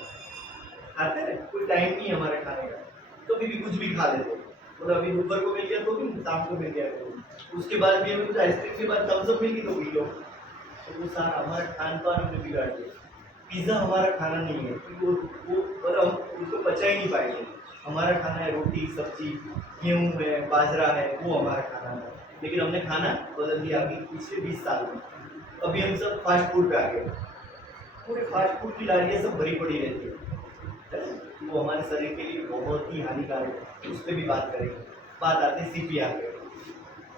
खाते हैं। कोई टाइम नहीं है हमारे खाने का, तो भी कुछ भी खा लेते हैं। मतलब अभी दोपहर को मिल गया तो भी, शाम को मिल गया तो उसके बाद भी हमें कुछ आइसक्रीम के बाद थम्स अप मिल गई तो पी लो। तो वो सारा हमारा खान पान हमने बिगाड़ दिया। पिज़्ज़ा हमारा खाना नहीं है, क्योंकि वो और हम उसको पचा ही नहीं पाएंगे। हमारा खाना है रोटी सब्जी, गेहूँ है, बाजरा है, वो हमारा खाना है। लेकिन हमने खाना बदल दिया अभी पिछले 20 साल में। अभी हम सब फास्ट फूड पे आ गए। पूरे फास्ट फूड की लारियाँ सब भरी पड़ी रहती है, वो हमारे शरीर के लिए बहुत ही हानिकारक है। उस पर भी बात करेंगे। बात आती है सीपीआर पे।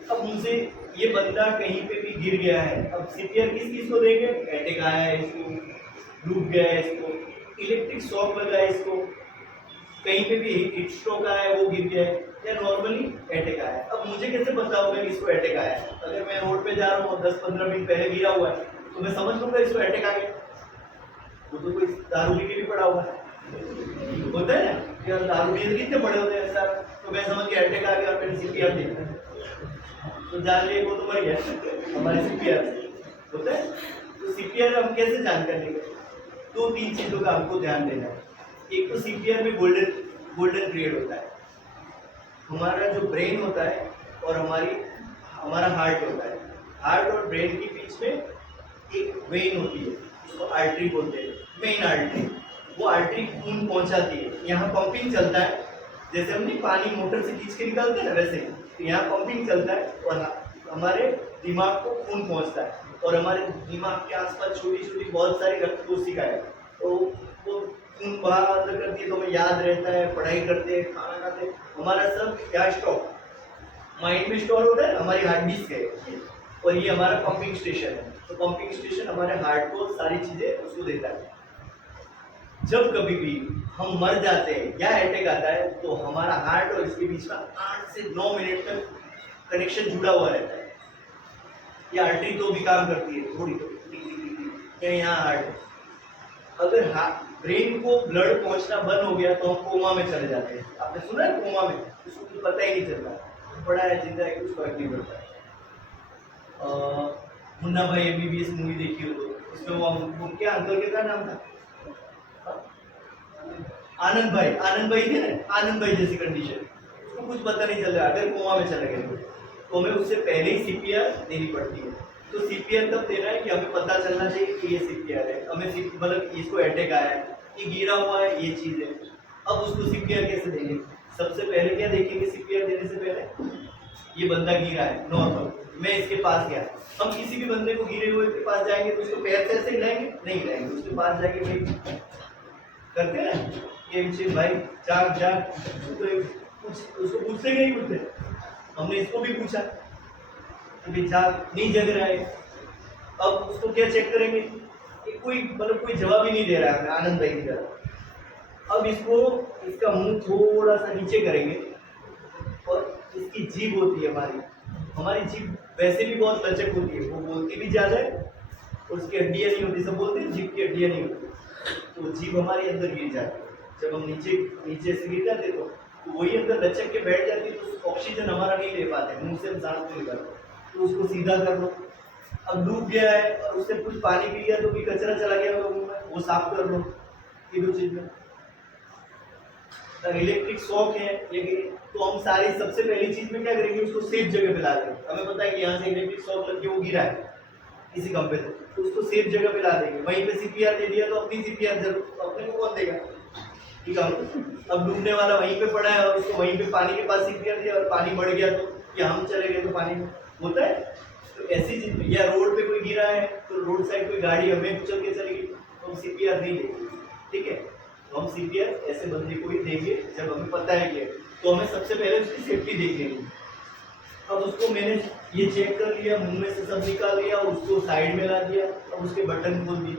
अब मुझे ये बंदा कहीं पे भी गिर गया है, अब सीपीआर किस किस को देंगे? अटैक आया है इसको, डूब गया है इसको, इलेक्ट्रिक शॉक लगा है इसको, कहीं पे भी हीट स्ट्रोक आया है, वो गिर गया है, या नॉर्मली अटैक आया है। अब मुझे कैसे पता होगा कि इसको अटैक आया है? अगर मैं रोड पे जा रहा हूँ 10-15 मिनट पहले गिरा हुआ है तो मैं समझ लूंगा इसको अटैक आ गया। वो तो कोई दारू पी के भी पड़ा हुआ है, होता है ना कि यार दारू पी के कितने पड़े होते हैं सर, तो मैं समझ के अटैक आ गया और मैंने सीपीआर देखा तो जान लिए वो तो मर गया हमारे सीपीआर से, होता है। तो सीपीआर हम कैसे जान कर लेंगे? 2-3 चीज़ों का हमको ध्यान देना है। एक तो सीपीआर में गोल्डन पीरियड होता है। हमारा जो ब्रेन होता है और हमारा हार्ट होता है, हार्ट और ब्रेन के बीच में एक वेन होती है, उसको आर्टरी बोलते हैं, मेन आर्टरी। वो आर्टरी खून पहुंचाती है। यहाँ पंपिंग चलता है, जैसे हम नहीं पानी मोटर से खींच के निकालते हैं ना, वैसे ही तो यहाँ पंपिंग चलता है और हमारे दिमाग को खून पहुंचता है। और हमारे दिमाग के आसपास छोटी छोटी बहुत सारी रक्त कोशिका है, तो वो खून बाहर अंदर करती है, तो हमें याद रहता है, पढ़ाई करते हैं, खाना खाते हैं। हमारा सब क्या स्टॉक माइंड में स्टोर होता है, हमारी हार्ड डिस्क है, और ये हमारा पंपिंग स्टेशन है। तो पंपिंग स्टेशन हमारे हार्ट को सारी चीजें उसको देता है। जब कभी भी हम मर जाते हैं या अटैक आता है तो हमारा हार्ट और इसके बीच में 8 से 9 मिनट तक कनेक्शन जुड़ा हुआ रहता है। ये आर्टरी तो भी काम करती है थोड़ी तो, यहाँ हार्ट। अगर ब्रेन को ब्लड पहुंचना बंद हो गया तो हम कोमा में चले जाते हैं। आपने सुना है कोमा में? उसको कुछ पता ही नहीं चलता, पड़ा है जिंदा है, कुछ फर्क नहीं पड़ता है। मुन्ना भाई एमबीबीएस मूवी देखी हो तो उसमें वो क्या अंकल के क्या नाम था? आनंद भाई थे ना, आनंद भाई जैसी कंडीशन, उसको कुछ पता नहीं चल रहा, अगर कोमा में चले गए तो हमें उससे पहले ही सीपीआर देनी पड़ती है। तो सीपीआर तब देना है कि हमें पता चलना चाहिए कि ये सीपीआर है, हमें मतलब इसको अटैक आया है, ये गिरा हुआ है, ये चीज़ है। अब उसको सीपीआर कैसे देंगे? सबसे पहले क्या देखेंगे सीपीआर देने से पहले? ये बंदा गिरा है नॉर्मल, मैं इसके पास गया। हम किसी भी बंदे को गिरे हुए के पास जाएंगे तो उसको पैर से ऐसे हिलाएंगे? नहीं हिलाएंगे। उसके पास जाके भाई करते हैं ना ये भाई जाग जाग, तो कुछ उसको पूछते नहीं पूछते। हमने इसको भी पूछा कि जाग नहीं जग रहा है। अब उसको क्या चेक करेंगे? कोई मतलब कोई जवाब ही नहीं दे रहा है हमें, आनंद भाई की तरह। अब इसका मुंह थोड़ा सा नीचे करेंगे और इसकी जीभ होती है हमारी जीभ वैसे भी बहुत लचक होती है, वो बोलती भी ज़्यादा है और उसकी हड्डियाँ नहीं होती। सब बोलते हैं जीभ की हड्डियाँ नहीं होती, तो जीभ हमारी अंदर गिर जाती है। जब हम नीचे से गिर जाते तो वही अंदर लचक के बैठ जाती है, तो ऑक्सीजन हमारा नहीं ले पाते, मुंह से हम सांस नहीं लेते। तो उसको सीधा कर लो। अब डूब गया है और उससे कुछ पानी पी लिया तो भी कचरा चला गया होगा मुंह में, वो साफ कर लो। ये दो चीज में इलेक्ट्रिक शॉक है ये, तो हम सारी सबसे पहली चीज में क्या करेंगे? उसको सेफ जगह पे ला देंगे। हमें पता है कि यहाँ से इलेक्ट्रिक शॉक लग के वो गिरा है किसी खंभे से, तो उसको सेफ जगह पे ला देंगे। वहीं पे सीपीआर दे दिया तो अपनी सीपीआर जरूर अपने को कौन देगा? ठीक है, अब डूबने वाला वहीं पे पड़ा है और उसको वहीं पे पानी के पास सीपीआर दिया और पानी बढ़ गया तो क्या हम चले गए तो पानी में होता है? तो ऐसी चीज में, या रोड पे कोई गिरा है तो रोड साइड कोई गाड़ी हमें कुचल के चली गई तो हम सीपीआर नहीं देंगे। ठीक है, तो हम सीपीआर ऐसे बंदे को ही देंगे जब हमें पता है कि, तो हमें सबसे पहले उसकी सेफ्टी देख लेंगे। अब उसको मैंने ये चेक कर लिया, मुंह में से सब निकाल लिया और उसको साइड में ला दिया। अब उसके बटन खोल दिए,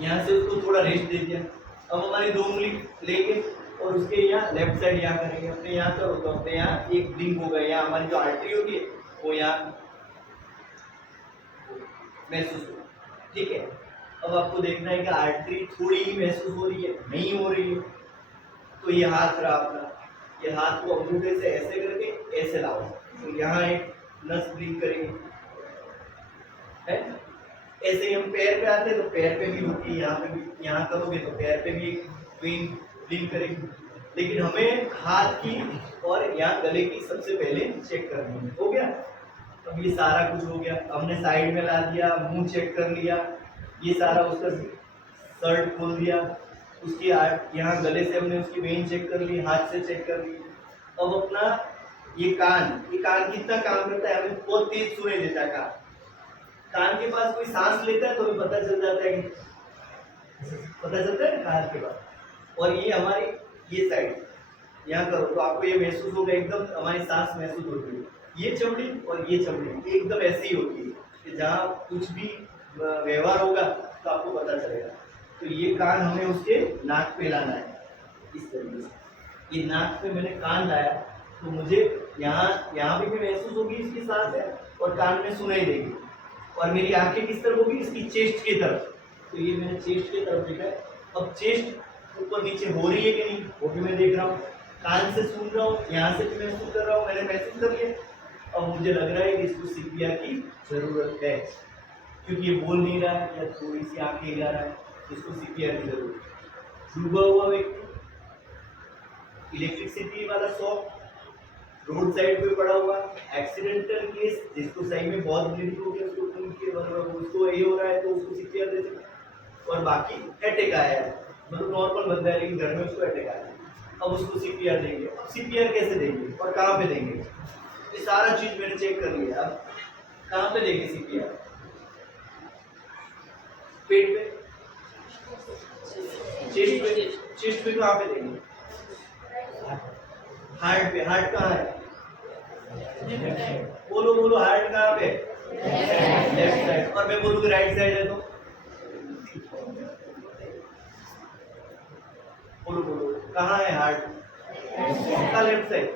यहाँ से उसको थोड़ा रेस्ट दे दिया। अब हमारी 2 उंगली लेंगे और उसके यहाँ लेफ्ट साइड यहाँ करेंगे, अपने यहाँ करो तो अपने यहाँ एक ब्लिंक होगा, यहाँ हमारी जो आर्टरी होगी है वो यहाँ महसूस हो। ठीक है, अब आपको देखना है कि आर्टरी थोड़ी ही महसूस हो रही है, नहीं हो रही है, तो ये हाथ रहा अपना, ये हाथ को अंगूठे से ऐसे करके ऐसे लाओ, तो यहाँ एक नस ब्लिंक करेगी है। ऐसे ही हम पैर पे आते हैं तो पैर पे भी होती है, यहाँ पे भी, यहाँ करोगे तो पैर पे भी एक वेन ब्लिंक करेगी। लेकिन हमें हाथ की और यहाँ गले की सबसे पहले चेक करनी है। हो गया? अब ये सारा कुछ हो गया, हमने साइड में ला दिया, मुंह चेक कर लिया, ये सारा उसका शर्ट खोल दिया, उसकी यहाँ गले से हमने उसकी वेन चेक कर ली, हाथ से चेक कर ली। अब अपना ये कान कितना काम करता है, हमें बहुत तेज सुनाई देता है कान के पास कोई सांस लेता है तो हमें पता चल जाता है कि पता चलता है ना कान के पास। और ये हमारी ये साइड यहाँ करो तो आपको ये महसूस होगा, एकदम हमारी सांस महसूस होती है। ये चमड़ी और ये चमड़ी एकदम ऐसी ही होती है कि जहाँ कुछ भी व्यवहार होगा तो आपको पता चलेगा। तो ये कान हमें उसके नाक पे लाना है इस तरीके से। ये नाक पे मैंने कान लाया तो मुझे यहाँ भी महसूस होगी इसकी सांस है और कान में सुनाई देगी। और मेरी आंखें किस तरफ होगी, इसकी चेस्ट की तरफ। तो ये मैंने चेस्ट की तरफ देखा है। अब चेस्ट ऊपर नीचे हो रही है कि नहीं वो भी मैं देख रहा हूँ, कान से सुन रहा हूँ, यहाँ से भी महसूस कर रहा हूँ, मैंने महसूस कर लिया। अब मुझे लग रहा है कि इसको सीपीआर की जरूरत है, क्योंकि ये बोल नहीं रहा है या थोड़ी सी आंखें हिला रहा है, इसको सीपीआर की जरूरत है। डूबा हुआ व्यक्ति, इलेक्ट्रिसिटी वाला शॉक, रोड साइड पे पड़ा हुआ, एक्सीडेंटल केस जिसको सही में बहुत ब्लीडिंग हो गया, उसको ये हो रहा है तो उसको सीपीआर दे देंगे। और बाकी अटैक आया है, मतलब नॉर्मल बंदा है लेकिन घर में उसको अटैक आया है, अब उसको सीपीआर देंगे। अब सीपीआर कैसे देंगे और कहाँ पे देंगे, ये सारा चीज मैंने चेक कर लिया। अब कहाँ पे देंगे सीपीआर? पेट पे, चेस्ट पे कहाँ पे देंगे? हार्ट पे। हार्ट कहाँ है? बोलो हार्ट कहाँ पे? Left side. और मैं बोलूँ राइट साइड है तो बोलो कहाँ है हार्ट? का लेफ्ट साइड।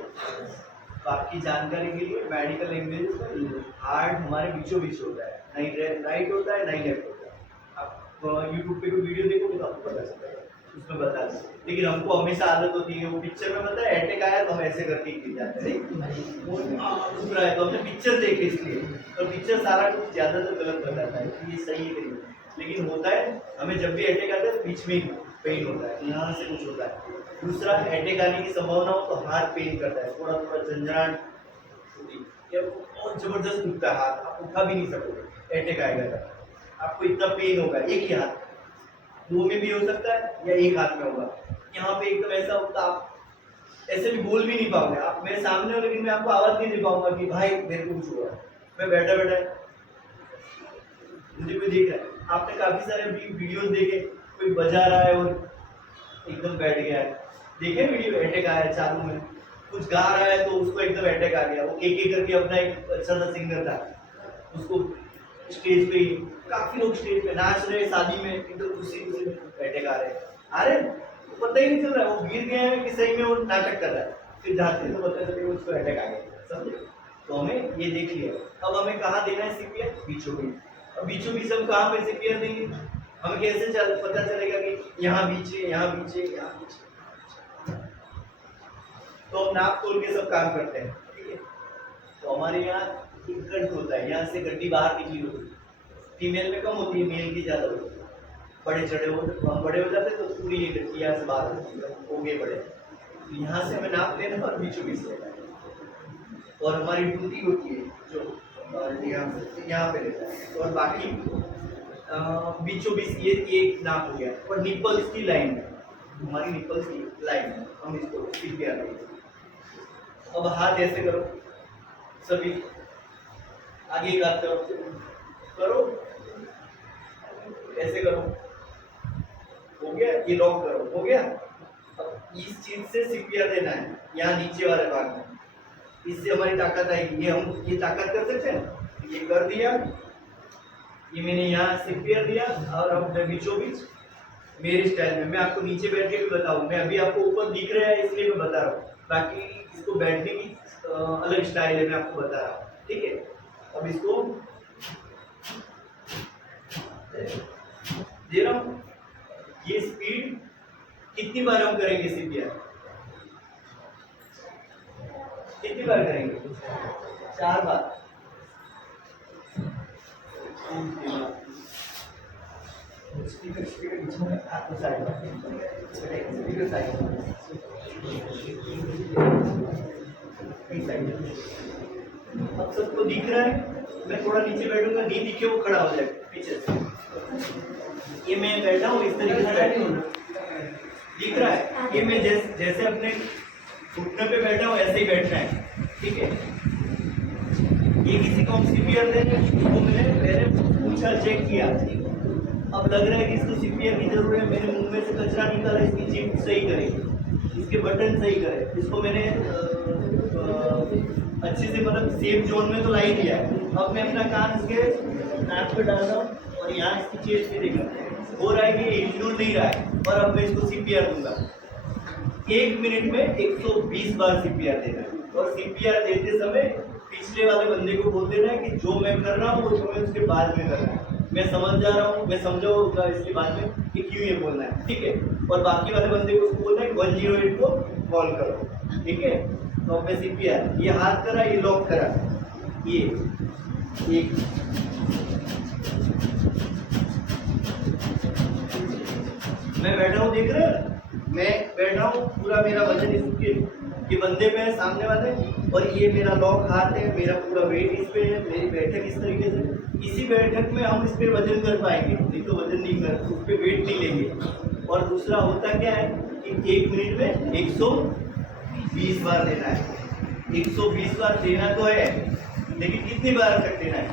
तो आपकी जानकारी के लिए मेडिकल लैंग्वेज हार्ट हमारे बीचों बीच होता है, नहीं राइट होता है नहीं लेफ्ट होता है। आप यूट्यूब पे कोई वीडियो देखोगे तो आपको पता चलता है, उसमें बता दें। लेकिन हमको हमेशा आदत होती है, वो पिक्चर में बताया अटैक आया तो हम ऐसे करके ही गिर जाते हैं, वो रुक रहा है तो हमने पिक्चर देखे इसलिए। तो पिक्चर सारा कुछ ज़्यादातर गलत बताता है कि ये सही है नहीं, लेकिन होता है हमें जब भी अटैक आता है तो बीच में ही पेन होता है, यहाँ से कुछ होता है। दूसरा, अटैक आने की संभावना हो तो हाथ पेन करता है, थोड़ा थोड़ा झंझनाहट होती है, और जबरदस्त दुखता है हाथ, आप उठा भी नहीं सकोगे। अटैक आएगा तो आपको इतना पेन होगा, एक ही हाथ, मुंह में भी हो सकता है या एक हाथ में होगा, यहाँ पे एकदम ऐसा होता है आप ऐसे भी बोल भी नहीं पाओगे। आप मेरे सामने हो लेकिन मैं आपको आवाज नहीं दे पाऊंगा कि भाई मेरे को कुछ हुआ है, मैं बैठा मुझे कोई देख रहा है। आपने काफी सारे वीडियोस देखे, कोई बजा रहा है और एकदम बैठ गया है, देखे वीडियो, अटैक आया है चालू में, कुछ गा रहा है तो उसको एकदम अटैक आ गया। वो के करके अपना एक अच्छा सा सिंगर था, उसको स्टेज पे काफी लोग स्टेज पे नाच रहे, शादी में एकदम खुशी में अटैक आ रहे पता ही नहीं चल रहा है वो गिर गए हैं कि सही में वो नाटक कर रहा है। फिर जाते हैं तो पता चलता है उसको अटैक आ गया, समझे? तो हमें ये देख लिया। अब हमें कहाँ देना है सीपीआर? बीचों बीच। अब बीचों बीच हम कहाँ पे सीपीआर देंगे? हमें कैसे पता चलेगा कि यहाँ बीच है, यहाँ बीच है, यहाँ बीच है? तो हम नाप तोल के सब काम करते हैं, ठीक है? तो हमारे यहाँ एक गंठ होता है, यहाँ से गड्डी बाहर निकली होती है, फीमेल में कम होती है, मेल की ज्यादा होती है। बड़े हो जाते तो पूरी ये गड्डी यहाँ से बाहर हो गए बड़े, यहाँ से हमें नाप लेना और बीचों बीच लेना है। और हमारी ड्यूटी होती है जो यहाँ पे लेता है, और बाकी बीचों बीच ये एक नाप हो गया। और निपल्स की लाइन है, हमारी निपल्स की लाइन है, हम इसको सीपीआर देंगे। अब हाथ ऐसे करो, सभी आगे एक हाथ करो, ऐसे करो, हो गया? ये लॉक करो, हो गया? अब इस चीज से सीपीआर देना है यहाँ नीचे वाले भाग में, इससे हमारी ताकत आएगी। ये ताकत कर सकते हैं, ये कर दिया, ये मैंने यहाँ सीपीआर दिया। और अब मैं बीचों बीच मेरे स्टाइल में, मैं आपको नीचे बैठ के भी बताऊँ, मैं अभी आपको ऊपर दिख रहा है इसलिए मैं बता रहा हूँ, बाकी इसको बैठने की अलग स्टाइल है, मैं आपको बता रहा हूँ, ठीक है? अब इसको दे रहा हूँ। ये स्पीड कितनी बार हम करेंगे सीपीआर? कितनी बार करेंगे? 4 बार। स्पीकर पीछे में आपको साइड स्पीकर साइड अब सबको दिख रहा है। मैं थोड़ा नीचे बैठूंगा, नहीं दिखे वो खड़ा हो जाएगा पीछे से। ये मैं बैठा हूँ इस तरीके से बैठा हूँ, दिख रहा है। ये मैं जैसे अपने घुटने पे बैठा हूँ ऐसे ही बैठना है, ठीक है। ये किसी को हम सीपीआर देंगे, वो मैंने पहले पूछा, चेक किया, अब लग रहा है कि इसको सीपीआर की जरूरत है। मैंने मुंह में से कचरा निकाला, इसकी जीभ सही करे, इसके बटन सही करे, इसको मैंने अच्छे से मतलब सेफ जोन में तो ला ही दिया है। अब मैं अपना कान इसके नाक पे डाल रहा हूँ और यहाँ इसकी चेस्ट पे देखा हो रहा है कि इंक्लूड नहीं रहा है, और अब मैं इसको सीपीआर दूंगा। 1 मिनट में 120 बार सीपीआर देना है, और सीपीआर देते समय पिछले वाले बंदे को बोल देना है कि जो मैं कर रहा हूँ वो तुम्हें उसके बाद में करना है। मैं समझ जा रहा हूँ, मैं समझा होगा इसके बाद में कि क्यों ये बोलना है, ठीक है। और बाकी वाले बंदे को उसको बोलना है 108 को कॉल करो, ठीक है। तो मैं सीपीआर, ये हाथ करा, ये लॉक करा, ये एक मैं बैठा हूँ, देख रहे हैं, मैं बैठा हूँ, पूरा मेरा वजन इसके ये बंदे पे है, सामने वाले, और ये मेरा लॉक हाथ है, मेरा पूरा वेट इस पे है, मेरी बैठक इस तरीके से। इसी बैठक में हम इस पे वजन कर पाएंगे, नहीं तो वजन नहीं कर, उस पे वेट नहीं लेंगे। और दूसरा होता क्या है कि 1 मिनट में 120 बार देना है। 120 बार देना तो है, लेकिन कितनी बार तक देना है,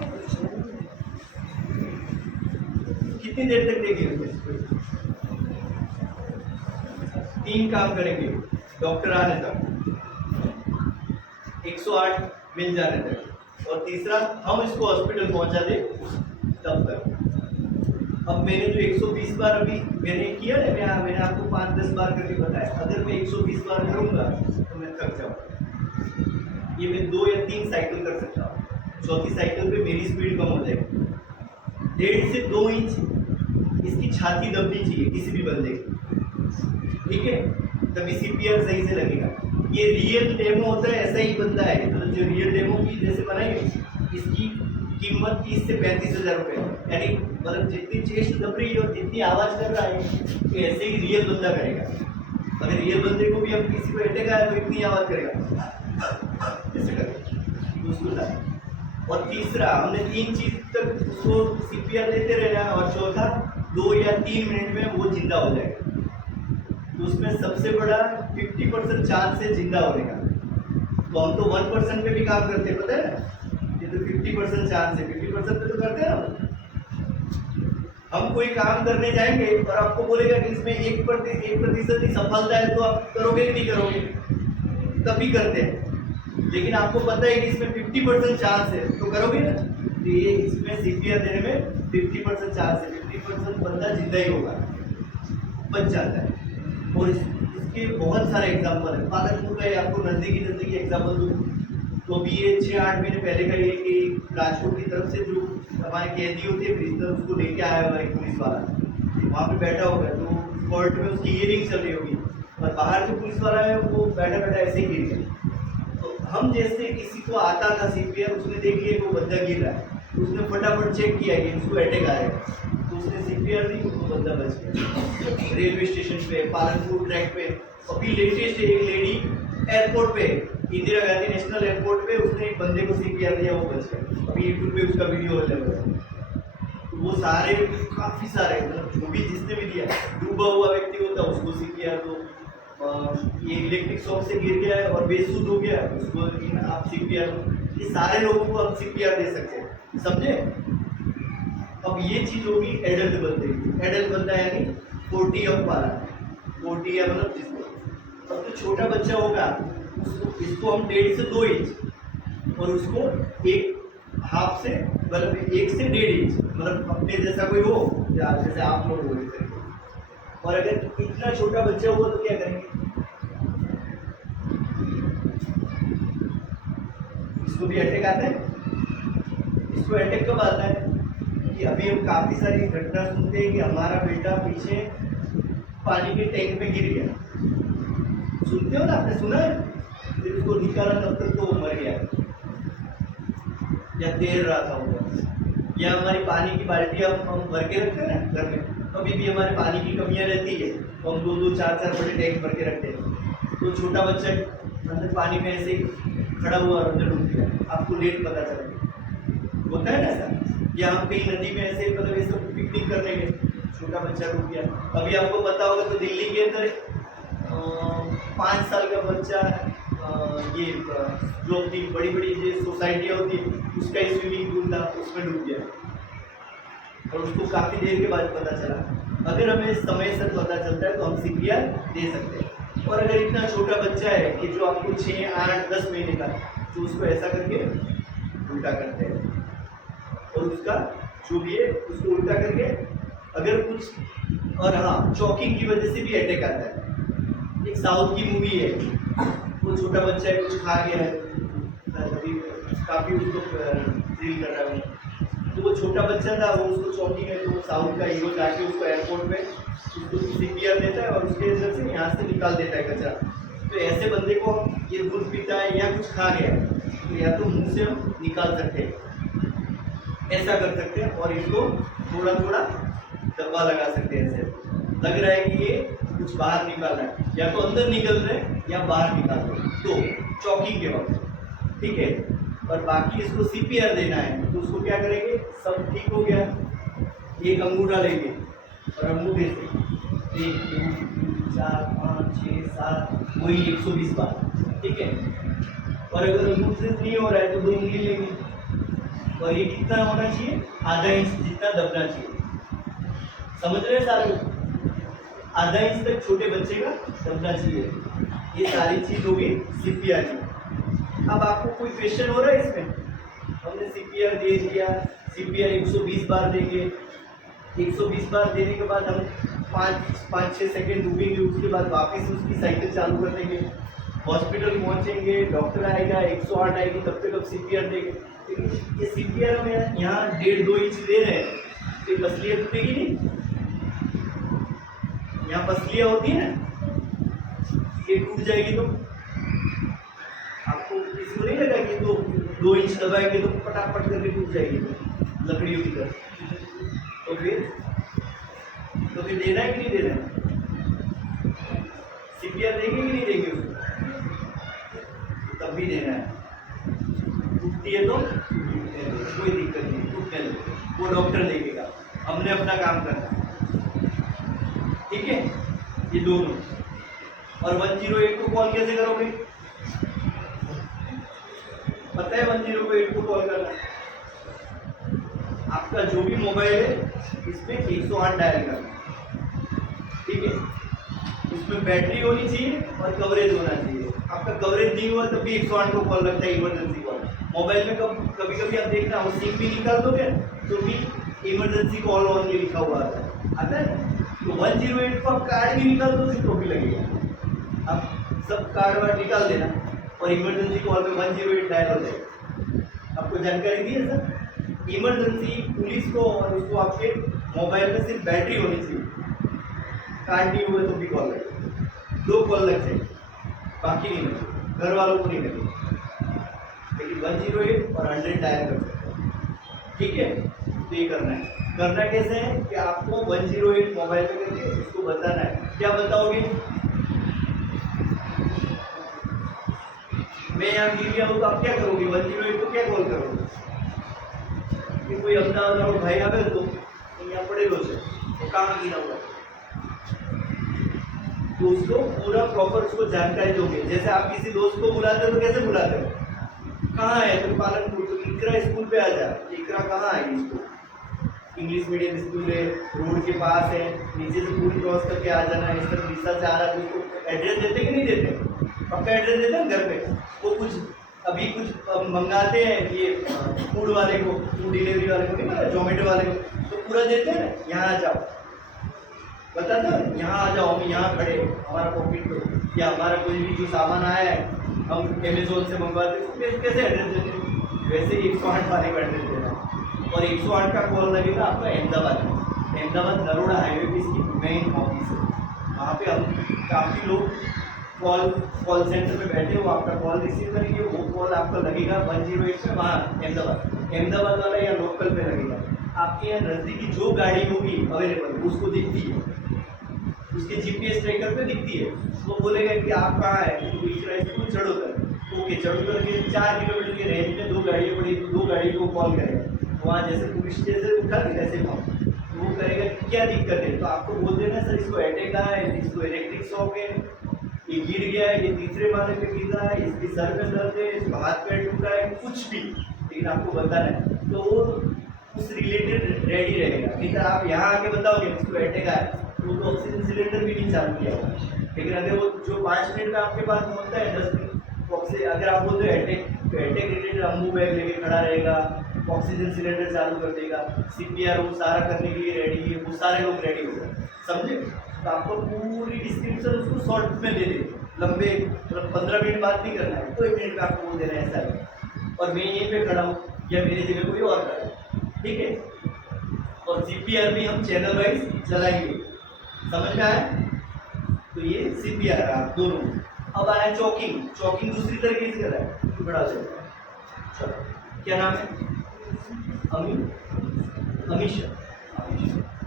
कितनी देर तक देंगे? 3 काम करेंगे, डॉक्टर आने तक, 108 मिल जाने तक, और तीसरा हम इसको हॉस्पिटल पहुंचा दे तब तक। अब मैंने जो 120 बार अभी मैंने किया ना, मैंने आपको 5-10 बार करके बताया। अगर मैं 120 बार करूंगा तो मैं थक जाऊंगा। ये मैं 2 या 3 साइकिल कर सकता हूँ, चौथी साइकिल पे मेरी स्पीड कम हो जाएगी। 1.5 से 2 इंच इसकी छाती दबनी चाहिए किसी भी बंदे की, ठीक है, तभी सीपीआर सही से लगेगा। ये रियल डेमो होता है, ऐसा ही बंदा है, मतलब जो रियल डेमो की जैसे बनाएंगे, इसकी कीमत 30 से 35 हज़ार रुपये, यानी मतलब जितनी चेस्ट दब रही है और जितनी आवाज़ कर रहा है, तो ऐसे ही रियल बंदा करेगा। अगर रियल बंदे को भी अब किसी को अटैक आया तो इतनी आवाज़ करेगा, ऐसे करेगा उसको था। और तीसरा, हमने 3 चीज़ तक उसको सीपीआर देते रहना, और चौथा 2 या 3 मिनट में वो जिंदा हो जाएगा। तो उसमें सबसे बड़ा 50% चांस है जिंदा होने का। तो हम तो 1% पे भी काम करते हैं, पता है ना, ये तो 50% चांस है, 50% पे तो करते हैं ना। हम कोई काम करने जाएंगे और आपको बोलेगा कि इसमें 1% ही सफलता है, तो आप करोगे कि नहीं करोगे? तभी करते हैं। लेकिन आपको पता है कि इसमें 50% चांस है, तो करोगे ना। तो ये इसमें सीपीआर देने में 50% चांस है, 50% बंदा जिंदा ही होगा, बच जाता है। और इसके बहुत सारे एग्जाम्पल है। पालनपुर का आपको नज़दीकी एग्जाम्पल दूँ तो अभी ये 6-8 महीने पहले का ये कि राजकोट की तरफ से जो हमारे कैदी होते हैं प्रिजनर, उसको लेके आया हुआ एक पुलिस वाला, वहाँ पे बैठा होगा, तो कोर्ट में उसकी हियरिंग चल रही होगी, और बाहर जो पुलिस वाला है वो बैठा बैठा ऐसे ही गिर गया। तो हम जैसे किसी को आता था सीपीआर, उसने देख लिया वो बंदा गिर रहा है, तो उसने फटाफट चेक किया कि उसको अटैक आएगा, तो उसने सीपीआर दी, उसको बंदा बच गया। रेलवे स्टेशन पे, पालनपुर ट्रैक पे, अभी लेटेस्ट एक लेडी एयरपोर्ट पे, इंदिरा गांधी नेशनल एयरपोर्ट पे, उसने एक बंदे को सीपीआर दिया, वो बच गया। अभी यूट्यूब पे उसका वीडियो अवेलेबल है। तो वो सारे काफ़ी सारे, मतलब जो भी जिसने भी दिया, डूबा हुआ व्यक्ति होता है उसको सीपीआर दो, ये इलेक्ट्रिक शॉक से गिर गया है और बेसुध हो गया उसको आप सीपीआर दो। ये सारे लोगों को हम सीपीआर दे सकते हैं, समझे। अब ये चीज़ होगी एडल्ट बंदे की। एडल्ट बंदा यानी 40 अप वाला, 40 या मतलब जिसको। अब तो छोटा बच्चा होगा उसको, इसको हम 1.5 से 2 इंच, और उसको 1.5 से मतलब 1 से 1.5 इंच, मतलब अपने जैसा कोई हो, या जैसे आप लोग हो इस तरीके। और अगर इतना छोटा बच्चा हुआ तो क्या करेंगे? इसको भी अटैक आता है। इसको अटैक कब आता है? कि अभी हम काफ़ी सारी घटना सुनते हैं कि हमारा बेटा पीछे पानी के टैंक में गिर गया, सुनते हो ना, आपने सुना है, फिर उसको निकाला तब तक तो वो मर गया। या तैर रहा था ऊपर, या हमारी पानी की बाल्टी हम भर के रखते हैं ना घर में, कभी भी हमारे पानी की कमियां रहती है तो हम 2-2 4-4 बड़े टैंक भर के रखते हैं। तो छोटा बच्चा अंदर पानी में ऐसे ही खड़ा हुआ और अंदर डूब गया, आपको लेट पता चला, होता है ना ऐसा। या हम कहीं नदी में ऐसे मतलब ये सब पिकनिक करने गए, छोटा बच्चा डूब गया। अभी आपको पता होगा तो दिल्ली के अंदर 5 साल का बच्चा ये जो अपनी बड़ी बड़ी जो सोसाइटियाँ होती है उसका ही स्विमिंग पूल था, उसमें डूब गया और उसको काफ़ी देर के बाद पता चला। अगर हमें समय से पता चलता है तो हम CPR दे सकते हैं। और अगर इतना छोटा बच्चा है कि जो आपको 6, 8, 10 महीने का, तो उसको ऐसा करके उल्टा करते हैं और उसका जो भी है उसको उल्टा करके अगर कुछ, और हाँ, चॉकिंग की वजह से भी अटैक आता है। एक साउथ की मूवी है, वो छोटा बच्चा है, कुछ खा गया है, अभी काफ़ी उसको थ्रिल कर रहा है। तो वो छोटा बच्चा था, वो उसको चौकी है, तो वो साउथ का हीरो जाके उसको एयरपोर्ट पे उसको CPR देता है और उसके अंदर से यहाँ से निकाल देता है कचरा। तो ऐसे बंदे को ये दूध पीता है या कुछ खा गया तो या तो मुंह से हम निकाल सकते हैं, ऐसा कर सकते हैं, और इसको थोड़ा थोड़ा दबा लगा सकते हैं। ऐसे लग रहा है कि ये कुछ बाहर निकाल रहा है, या तो अंदर निकल रहे हैं या बाहर निकाल रहे हैं, तो चौकिंग के वक्त, ठीक है। और बाकी इसको CPR देना है तो उसको क्या करेंगे, सब ठीक हो गया, एक अंगूठा लेंगे और अंगूठे से 1, 2, 3, 4, 5, 6, 7 वही 120 बार, ठीक है। और अगर अंगूठे से नहीं हो रहा है तो 2 उंगली लेंगे, और ये कितना होना चाहिए, आधा इंच जितना दबना चाहिए। समझ रहे हैं सारे, आधा इंच तक छोटे बच्चे का दबना चाहिए। ये सारी चीज होगी CPR की। अब आपको कोई क्वेश्चन हो रहा है इसमें, हमने CPR दे दिया, CPR 120 बार देंगे, 120 बार देने के बाद हम 5-6 सेकेंड रुकेंगे, उसके बाद वापस उसकी साइकिल चालू कर देंगे, हॉस्पिटल पहुंचेंगे, डॉक्टर आएगा, 108 आएगी, तब तक अब CPR देंगे। लेकिन ये CPR हम यहाँ 1.5-2 इंच दे रहे हैं तो पसलियाँ टूटेगी नहीं, यहाँ पसलियाँ होती है ना, ये टूट जाएगी तो आपको किसी को नहीं लगा कि तो 2 इंच दबाएंगे तो फटाफट करके टूट जाएगी लकड़ियों की तरह। तो फिर देना है कि नहीं देना है, CPR देंगे कि नहीं देंगे उसको, तब भी देना है। टूटती है तो कोई दिक्कत नहीं, टूटने दो, वो डॉक्टर देखेगा, हमने अपना काम करना, ठीक है। ये दोनों। और 108 को कॉल कैसे करोगे, पता है 108 को कॉल करना, आपका जो भी मोबाइल है इसमें 108 डायल करना, ठीक है। इसमें बैटरी होनी चाहिए और कवरेज होना चाहिए। आपका कवरेज नहीं हुआ तब भी 108 को कॉल लगता है, इमरजेंसी कॉल। मोबाइल में कभी कभी आप देखना, वो सिम भी निकाल दोगे तो भी इमरजेंसी कॉल ऑन ये लिखा हुआ आता है। तो 108 को आप कार्ड भी निकाल दो तो भी लगेगा। आप सब कार्ड वार्ड निकाल देना और इमरजेंसी कॉल पे 108 डायल हो जाएगा। आपको जानकारी दी है सर, इमरजेंसी पुलिस को और उसको आपके मोबाइल में सिर्फ बैटरी होनी चाहिए, कार्ड नहीं हुआ तो भी कॉल लगे, 2 कॉल लग जाएगी, बाकी नहीं लगे, घर वालों को नहीं लगे, लेकिन 108 और 100 डायल कर सकते हैं, ठीक है। तो ये करना कैसे है कि आपको 108 मोबाइल में करके उसको बताना है। क्या बताओगे, मैं यहाँ गिर गया हूँ तो आप क्या करोगे, 108 को क्या कॉल करोगे कि कोई अपना भाई आ गए तो यहाँ पड़े लो से तो कहाँ गिरा हुआ, तो उसको पूरा प्रॉपर उसको जानकारी दोगे। जैसे आप किसी दोस्त को बुलाते हो तो कैसे बुलाते हो, कहाँ है तुम, पालनपुर, तो इकरा स्कूल पे आ जा। इकरा कहाँ है स्कूल, इंग्लिश मीडियम स्कूल है, रोड के पास है, नीचे से पूरी क्रॉस करके आ जाना है, इस तरह दिशा से आ रहा है। तो एड्रेस देते कि नहीं देते, पक्का एड्रेस देते हैं घर पे। वो कुछ अभी कुछ मंगाते हैं ये फूड वाले को, फूड डिलीवरी वाले को नहीं पता, जोमेटो वाले को, तो पूरा देते हैं ना, यहाँ आ जाओ, बता दो यहाँ आ जाओ, हम यहाँ खड़े, हमारा पॉकेट लो, या हमारा कोई भी जो सामान आया है हम अमेजोन से मंगवाते हैं, कैसे एड्रेस देते हैं, वैसे ही 108 वाले का एड्रेस देना। और 108 का कॉल लगेगा आपका अहमदाबाद नरोड़ा हाईवे पे इसकी मेन ऑफिस है। वहाँ पे हम काफ़ी लोग कॉल सेंटर में बैठे हो, आपका कॉल रिसीव करेंगे, वो कॉल आपका लगेगा 108 पे वहाँ अहमदाबाद। अहमदाबाद वाला या लोकल पे लगेगा। आपके यहाँ नज़दीकी जो गाड़ी होगी अवेलेबल उसको दिखती है, उसके जीपीएस ट्रैकर पे दिखती है। वो बोलेगा कि आप कहाँ है, तो इकरा स्कूल चढ़ोतर, ओके चढ़ोतर के 4 किलोमीटर के रेंज में 2 गाड़ियाँ पड़ी, तो 2 गाड़ी को कॉल करेगा। वहाँ जैसे पुलिस स्टेशन उठा के वैसे वहाँ तो वो करेगा कि क्या दिक्कत है, तो आपको बोल देना सर इसको अटैक आया है, इसको इलेक्ट्रिक शॉक है, ये गिर गया है, ये तीसरे माले पे गिर रहा है, इसके सर में दर्द है, इसका हाथ पैर टूटा है, कुछ भी, लेकिन आपको बताना है तो वो उस रिलेटेड रेडी रहेगा। नहीं तो आप यहाँ आके बताओगे इसको अटैक आया तो ऑक्सीजन सिलेंडर भी नहीं चालू किया होगा। लेकिन अगर वो जो 5 मिनट में आपके पास पहुँचता है 10 मिनट ऑक्सीजन, अगर आप बोलते हो अटैक रिलेटेड अम्बू बैग लेके खड़ा रहेगा, ऑक्सीजन सिलेंडर चालू कर देगा, सीपीआर वो सारा करने के लिए रेडी है, वो सारे लोग रेडी हो गए, समझे। तो आपको पूरी डिस्क्रिप्शन उसको शॉर्ट में दे दे, लंबे मतलब 15 मिनट बात नहीं करना है, 2 मिनट में आपको बोल देना है ऐसा है और मैं यहीं पे खड़ा हूँ या मेरी जगह कोई और खड़ा है, ठीक है। और सीपीआर भी हम चैनल वाइज चलाएंगे, समझ में आया। तो ये सीपीआर आप दोनों। अब आया चॉकिंग, चॉकिंग दूसरी तरीके से कर रहा है, बड़ा से चलो क्या नाम है, अमीश।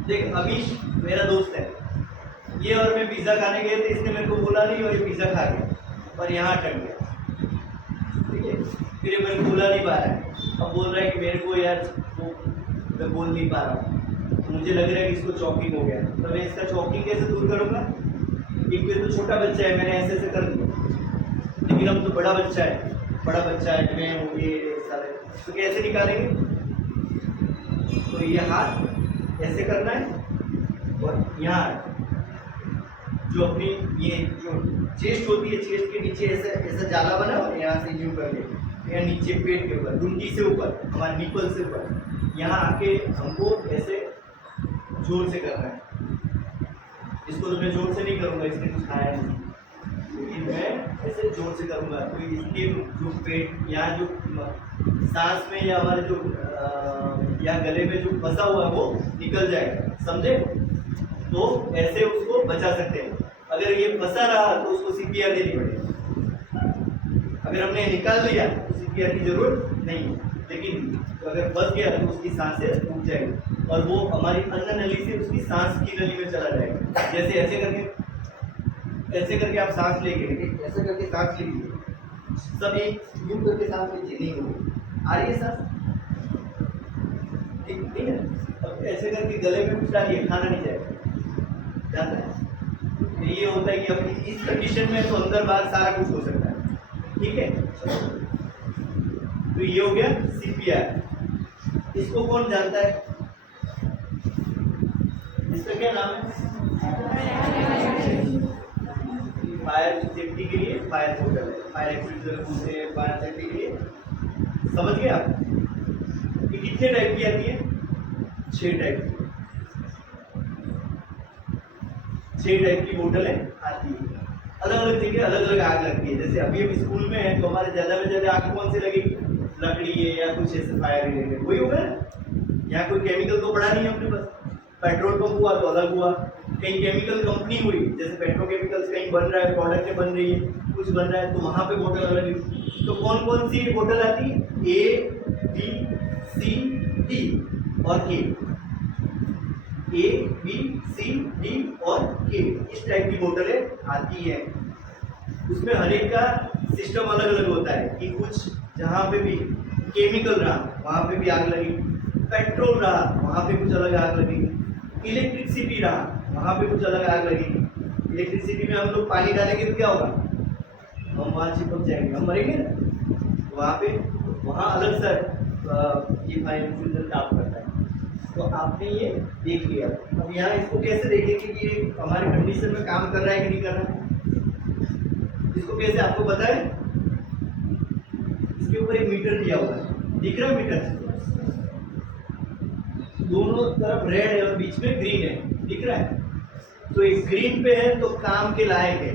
देख अमीश मेरा दोस्त है, ये और मैं पिज़्ज़ा खाने गए थे, इसने मेरे को बोला नहीं और ये पिज़्ज़ा खा गया और यहाँ अटक गया, ठीक है। फिर ये मेरे को बोला नहीं पा रहा है, अब बोल रहा है कि मेरे को यार वो मैं बोल नहीं पा रहा हूँ, तो मुझे लग रहा है कि इसको चॉकिंग हो गया। तो मैं इसका चॉकिंग कैसे दूर करूँगा, एक तो छोटा बच्चा है, मैंने ऐसे ऐसे कर दिया, लेकिन अब तो बड़ा बच्चा है, मैं हूँ ये सारे, तो कैसे निकालेंगे। तो ये हाथ ऐसे करना है और यहाँ जो अपनी ये जो चेस्ट होती है, चेस्ट के नीचे ऐसा ऐसा जाला बना और यहाँ से यूँ करके यहाँ नीचे पेट के ऊपर, घुंडी से ऊपर, हमारे निपल से ऊपर, यहाँ आके हमको ऐसे जोर से करना है। इसको तो मैं जोर से नहीं करूँगा, इसने कुछ खाया नहीं, लेकिन मैं ऐसे जोर से करूँगा तो इसके जो पेट यहाँ जो सांस में या हमारे जो या गले में जो फंसा हुआ है वो निकल जाएगा, समझे। तो ऐसे उसको बचा सकते हैं। अगर ये फंसा रहा तो उसको सीपीआर देनी पड़ेगी, अगर हमने निकाल लिया तो सीपीआर की जरूरत नहीं है, लेकिन तो अगर फंस गया तो उसकी सांसें रुक जाएगी और वो हमारी अन्न नली से उसकी सांस की नली में चला जाएगा। जैसे ऐसे करके आप सांस लेंगे, ऐसे करके सांस लीजिए, सब एक यूं करके सांस लीजिए, नहीं होगी, आ रही है सांस, ठीक है। अब ऐसे करके गले में कुछ डालिए, खाना नहीं जाएगा, जाता है। तो ये होता है कि अब इस कंडीशन में तो अंदर बाहर सारा कुछ हो सकता है, ठीक है। तो ये हो गया सीपीआर। इसको कौन जानता है, इसका क्या नाम है, फायर सेफ्टी के लिए फायर पोर्टल है, फायर एक्सटिंग्विशर पूछते हैं फायर सेफ्टी के लिए, समझ गए आप। ये कितने टाइप की आती है, 6 टाइप की, 6 टाइप की बोतलें आती है, अलग अलग जगह अलग अलग आग लगती है। जैसे अभी हम स्कूल में है तो हमारे ज़्यादा में ज़्यादा आग कौन सी लगेगी, लकड़ी है या कुछ ऐसे फायर रिलेटेड, वही होगा ना। यहाँ कोई केमिकल तो पड़ा नहीं है अपने पास, पेट्रोल पंप हुआ तो अलग हुआ, कहीं केमिकल कंपनी हुई जैसे पेट्रोकेमिकल्स कहीं बन रहा है, प्रोडक्ट बन रही है, कुछ बन रहा है तो वहाँ पे बोतल अलग है। तो कौन कौन सी बोतल आती है, A B C D और K, A B C D और K, इस टाइप की बोतलें आती है। उसमें हर एक का सिस्टम अलग अलग होता है कि कुछ जहाँ पे भी केमिकल रहा वहाँ पे भी आग लगी, पेट्रोल रहा वहाँ पे कुछ अलग आग लगेगी, इलेक्ट्रिसिटी रहा वहाँ पे कुछ अलग आग लगेगी। इलेक्ट्रिसिटी में हम लोग पानी डालेंगे तो क्या होगा, हम वहाँ चिपक जाएंगे, हम मरेंगे ना। वहाँ पे वहाँ अलग सा ये फायर डिफ्यूजर काम करता है। तो आपने ये देख लिया, अब यहाँ इसको कैसे देखेंगे कि ये हमारे कंडीशन में काम कर रहा है कि नहीं कर रहा है, इसको कैसे आपको पता है। इसके ऊपर एक मीटर दिया हुआ है, दिख रहा है मीटर, दोनों तरफ रेड है और बीच में ग्रीन है, दिख रहा है। तो एक ग्रीन पे है तो काम के लायक है,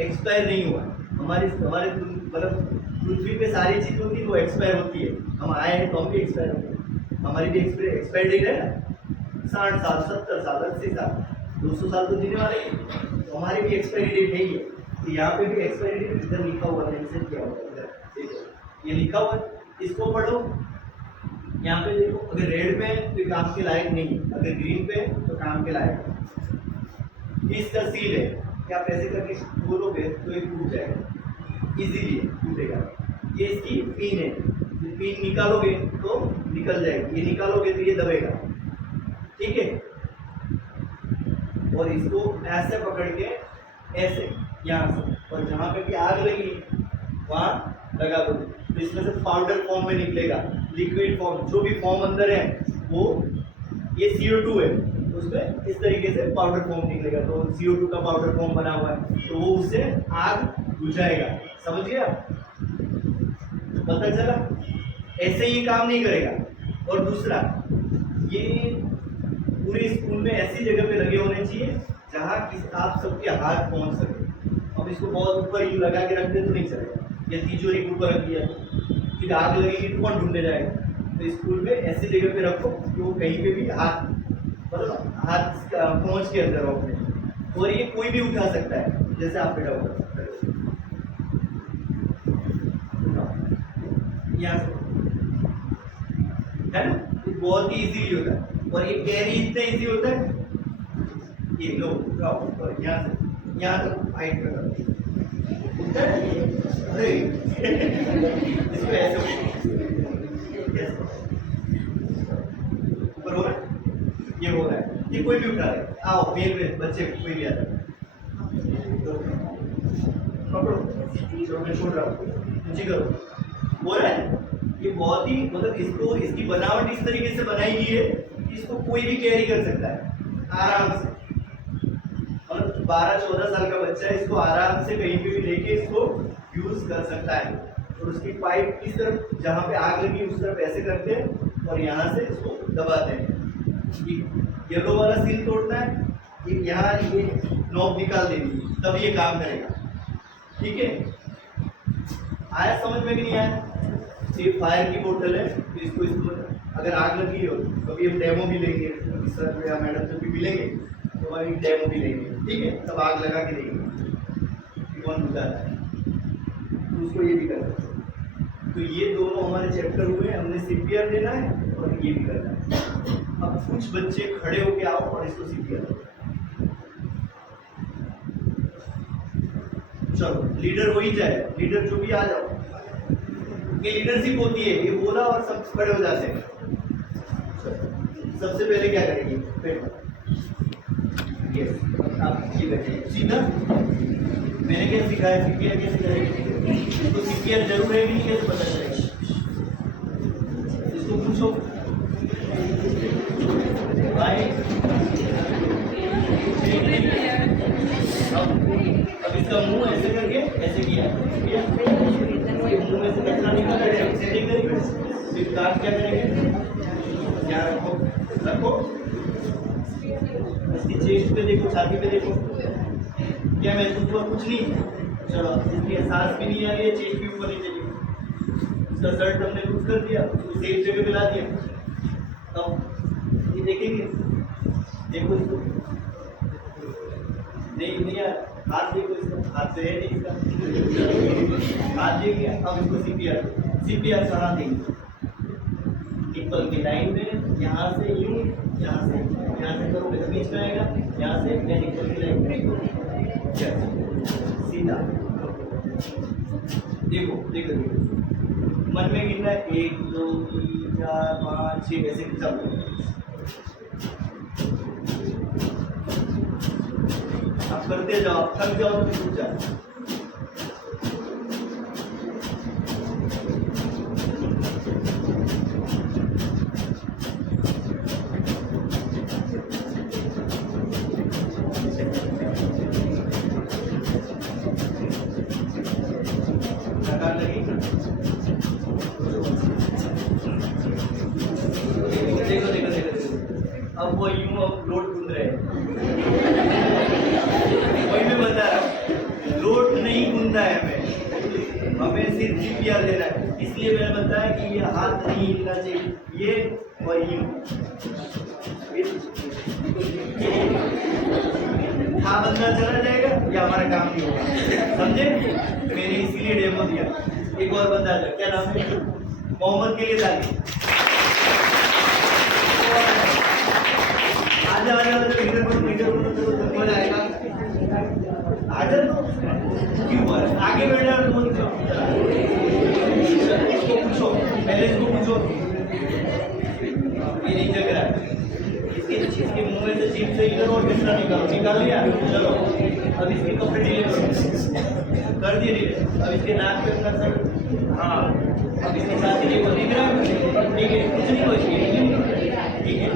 एक्सपायर नहीं हुआ। हमारे मतलब पृथ्वी पे सारी चीज होती है वो एक्सपायर होती है, हम आए हैं तो हम भी एक्सपायर होते हैं, हमारी भी एक्सपायर डेट है ना, 60 साल 70 साल 80 साल 200 साल तो जीने वाले हैं, तो हमारी भी एक्सपायरी डेट है ही है। तो यहाँ पे भी एक्सपायरी डेट इधर लिखा हुआ है, इसे क्या हुआ इधर, ये लिखा हुआ है, इसको पढ़ो यहाँ पे देखो, अगर रेड पे है तो ये काम के लायक नहीं, अगर ग्रीन पे है तो काम के लायक है। इसका सील है कि आप ऐसे करके खोलोगे तो ये टूट जाएगा, इजीली टूटेगा। ये इसकी पिन है, ये पिन निकालोगे तो निकल जाएगी, ये निकालोगे तो ये दबेगा, ठीक है। और इसको ऐसे पकड़ के ऐसे यहाँ से, और जहाँ पे भी आग लगी वहाँ लगा दो, तो इसमें से पाउडर फॉर्म में निकलेगा, लिक्विड फॉर्म, जो भी फॉर्म अंदर है वो, ये CO2 है, उसमें इस तरीके से पाउडर फॉर्म निकलेगा। तो CO2 का पाउडर फॉर्म बना हुआ है, तो वो उससे आग बुझाएगा। समझ गए आप? पता चला? ऐसे ही काम नहीं करेगा। और दूसरा, ये पूरे स्कूल में ऐसी जगह पे लगे होने चाहिए जहाँ आप सबके हाथ पहुँच सके। अब इसको बहुत ऊपर यूँ लगा के रख दे तो नहीं चलेगा, या तिजोरी के ऊपर रख दिया फिर आग लगेगी तो कौन ढूंढने जाएगा। तो स्कूल में ऐसी जगह पे रखो कि वो कहीं पे भी हाथ, मतलब हाथ पहुँच के अंदर हो अपने, और ये कोई भी उठा सकता है, जैसे आप बेटा उठा सकते हैं यहाँ से, है ना? ये बहुत ही इजीली होता है, और ये कैरी इतना इजी होता है। ये लो और यहाँ से यहाँ तक हाइट कर, अरे इसको ऐसे ऊपर हो रहा है, ये हो रहा है, ये कोई भी उठा रहा है। आओ मेल बच्चे कोई भी आता है, पकड़ो, मैं छोड़ रहा हूँ, नीचे करो, हो रहा है। ये बहुत ही, मतलब इसको, इसकी बनावट इस तरीके से बनाई गई है कि इसको कोई भी कैरी कर सकता है आराम से। और 12-14 साल का बच्चा इसको आराम से कहीं पे भी लेके इसको यूज कर सकता है। और उसकी पाइप की तरफ, जहाँ पे आग लगी उस तरफ ऐसे करते हैं और यहाँ से इसको दबाते हैं। येलो वाला सील तोड़ना है, यहाँ ये नॉब निकाल देनी, तब ये काम करेगा, ठीक है। आया समझ में कि नहीं आया? ये फायर की बोतल है, तो इसको अगर आग लगी हो तो अभी हम डेमो भी लेंगे, सर या मैडम जब भी मिलेंगे तो वही डेमो भी लेंगे, ठीक है। तब आग लगा के देंगे कौन बुझाता है, तो उसको ये भी करना है। तो ये दोनों हमारे चैप्टर हुए, हमने CPR देना है और ये भी करना है। अब कुछ बच्चे खड़े होके आओ और इसको CPR दो। चलो लीडर हो ही जाए, लीडर जो भी आ जाओ, ये लीडरशिप होती है, ये बोला और सब खड़े हो जाते हैं। सबसे पहले क्या करेंगे? आप ये बैठिए सीधा। मैंने क्या सिखाया, CPR कैसे करेंगे, तो CPR जरूर है नहीं, कैसे पता चलेगा? इसको पूछो भाई। अब इसका मुंह ऐसे करके ऐसे किया, मुंह में से कचरा निकल रहा है, ऐसे नहीं करेंगे। फिर दांत क्या करेंगे? यहाँ रखो, रखो, इसकी चेस्ट पे देखो, छाती पे देखो, क्या महसूस हुआ? कुछ नहीं। चलो, इसकी एहसास भी नहीं आ रही है, चेस्ट भी ऊपर नहीं चली, इसका शर्ट हमने लूज कर दिया, उसको सेफ जगह पे ला दिया। अब ये देखेंगे, देखो इसको, नहीं नहीं यार, हाथ देखो इसका, हाथ से है नहीं इसका, हाथ देख गया। अब इसको CPR कहाँ देंगे? निप्पल की लाइन में, यहाँ से यूं, यहाँ से करोगे तो बीच में आएगा, यहाँ से मैं निप्पल की लाइन में सीधा। देखो देखो देखो, मन में गिनना है 1 2 3 4 5 6 ऐसे चलो। आप करते जाओ, थक जाओ तो छूट जाए। देखो देखो देखो, अब वो यूं लोड गूंद रहे हैं, वही मैं बता रहा हूँ, लोड नहीं गूंदा है हमें सिर्फ CPR देना है। इसलिए मैंने बताया कि ये हाथ नहीं हिलना चाहिए, ये और यूं हाँ बंदा चला जाएगा या हमारा काम नहीं होगा, समझे? मैंने इसीलिए डेमो दिया। एक और बंदा आ जाए, क्या नाम है? मोहम्मद के लिए डालिए। आजा आजा इधर को कौन आएगा? आजा तो क्यों हुआ है? आगे बैठा है तो इसको पूछो, पहले इसको पूछो ये नहीं जग रहा है, इसके मुंह में से जीभ से इधर और कितना निकाल लिया, चलो अब इसके कपड़े ढीले कर दिए ढीले, अब इसके नाक पे अपना सर, हाँ अब इसके साथ ही देखो दिख रहा है, ठीक है कुछ नहीं हो ठीक है,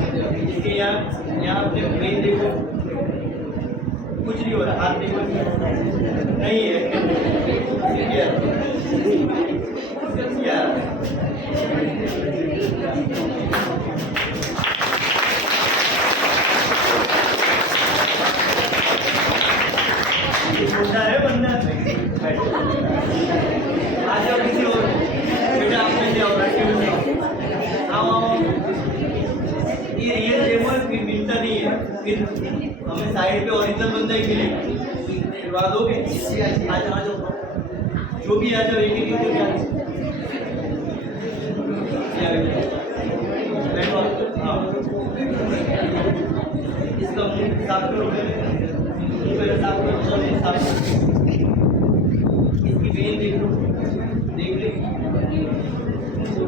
इसके यहाँ अपने ब्रेन देखो कुछ नहीं हो रहा, हाथ देखो नहीं है यार बंदा है बंदा आ जाओ किसी और बेटा आप में जाओ आओ ये रियल डेमो फिर मिलता नहीं है, फिर हमें साइड पे ओरिजिनल बंदा ही मिलेगा, करवा दोगे आ जाओ जो भी आ जाओ एक एक बैठो हाँ इसका मुंह साफ करो पहले साफ करो चलो साफ इसकी वेन देख लो देख ले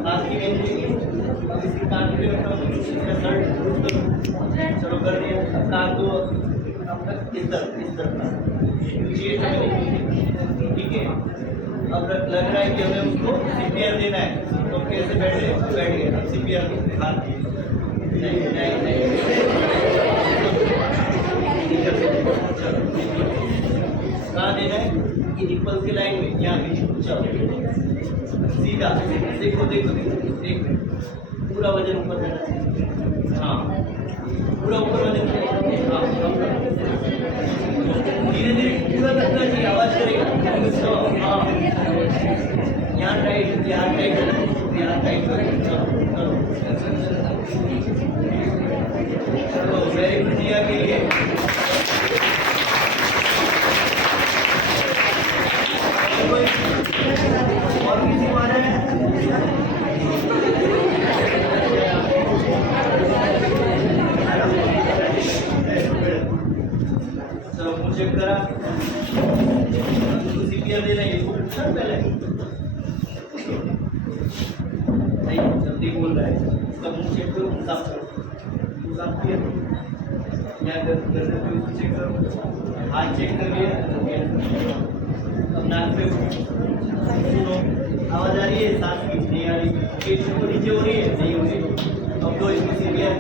हाथ की वेन देखिए, अब इसकी कान पे रखा इसका शर्ट चलो कर दिया, अब कान को अब तक इस तरफ ठीक है, अब लग रहा है कि हमें उसको सीपीआर देना है, तो कैसे बैठ गए अब सीपीआर हाथ कहाँ देना है ये निप्पल की लाइन में यहाँ पे चलो सीधा देखो पूरा वजन ऊपर देना चाहिए, हाँ पूरा ऊपर वजन हाँ धीरे धीरे पूरा लगना चाहिए, आवाज करेगा तो हाँ यहाँ टाइट चलो वेरी गुड दिया के लिए और किसी को आ रहा है चलो मुझे चेक करा सीपीआर देना है इसको पूछना पहले नहीं जल्दी बोल रहा है, इसका मुंह चेक करो साफ करो साफ किया यहाँ कर चेक करो हाथ चेक कर लिया, अब नाक पे सुनो आवाज आ रही है, सांस की नहीं आ रही, पेट को नीचे हो रही है नहीं हो रही, अब तो इसमें सीपीआर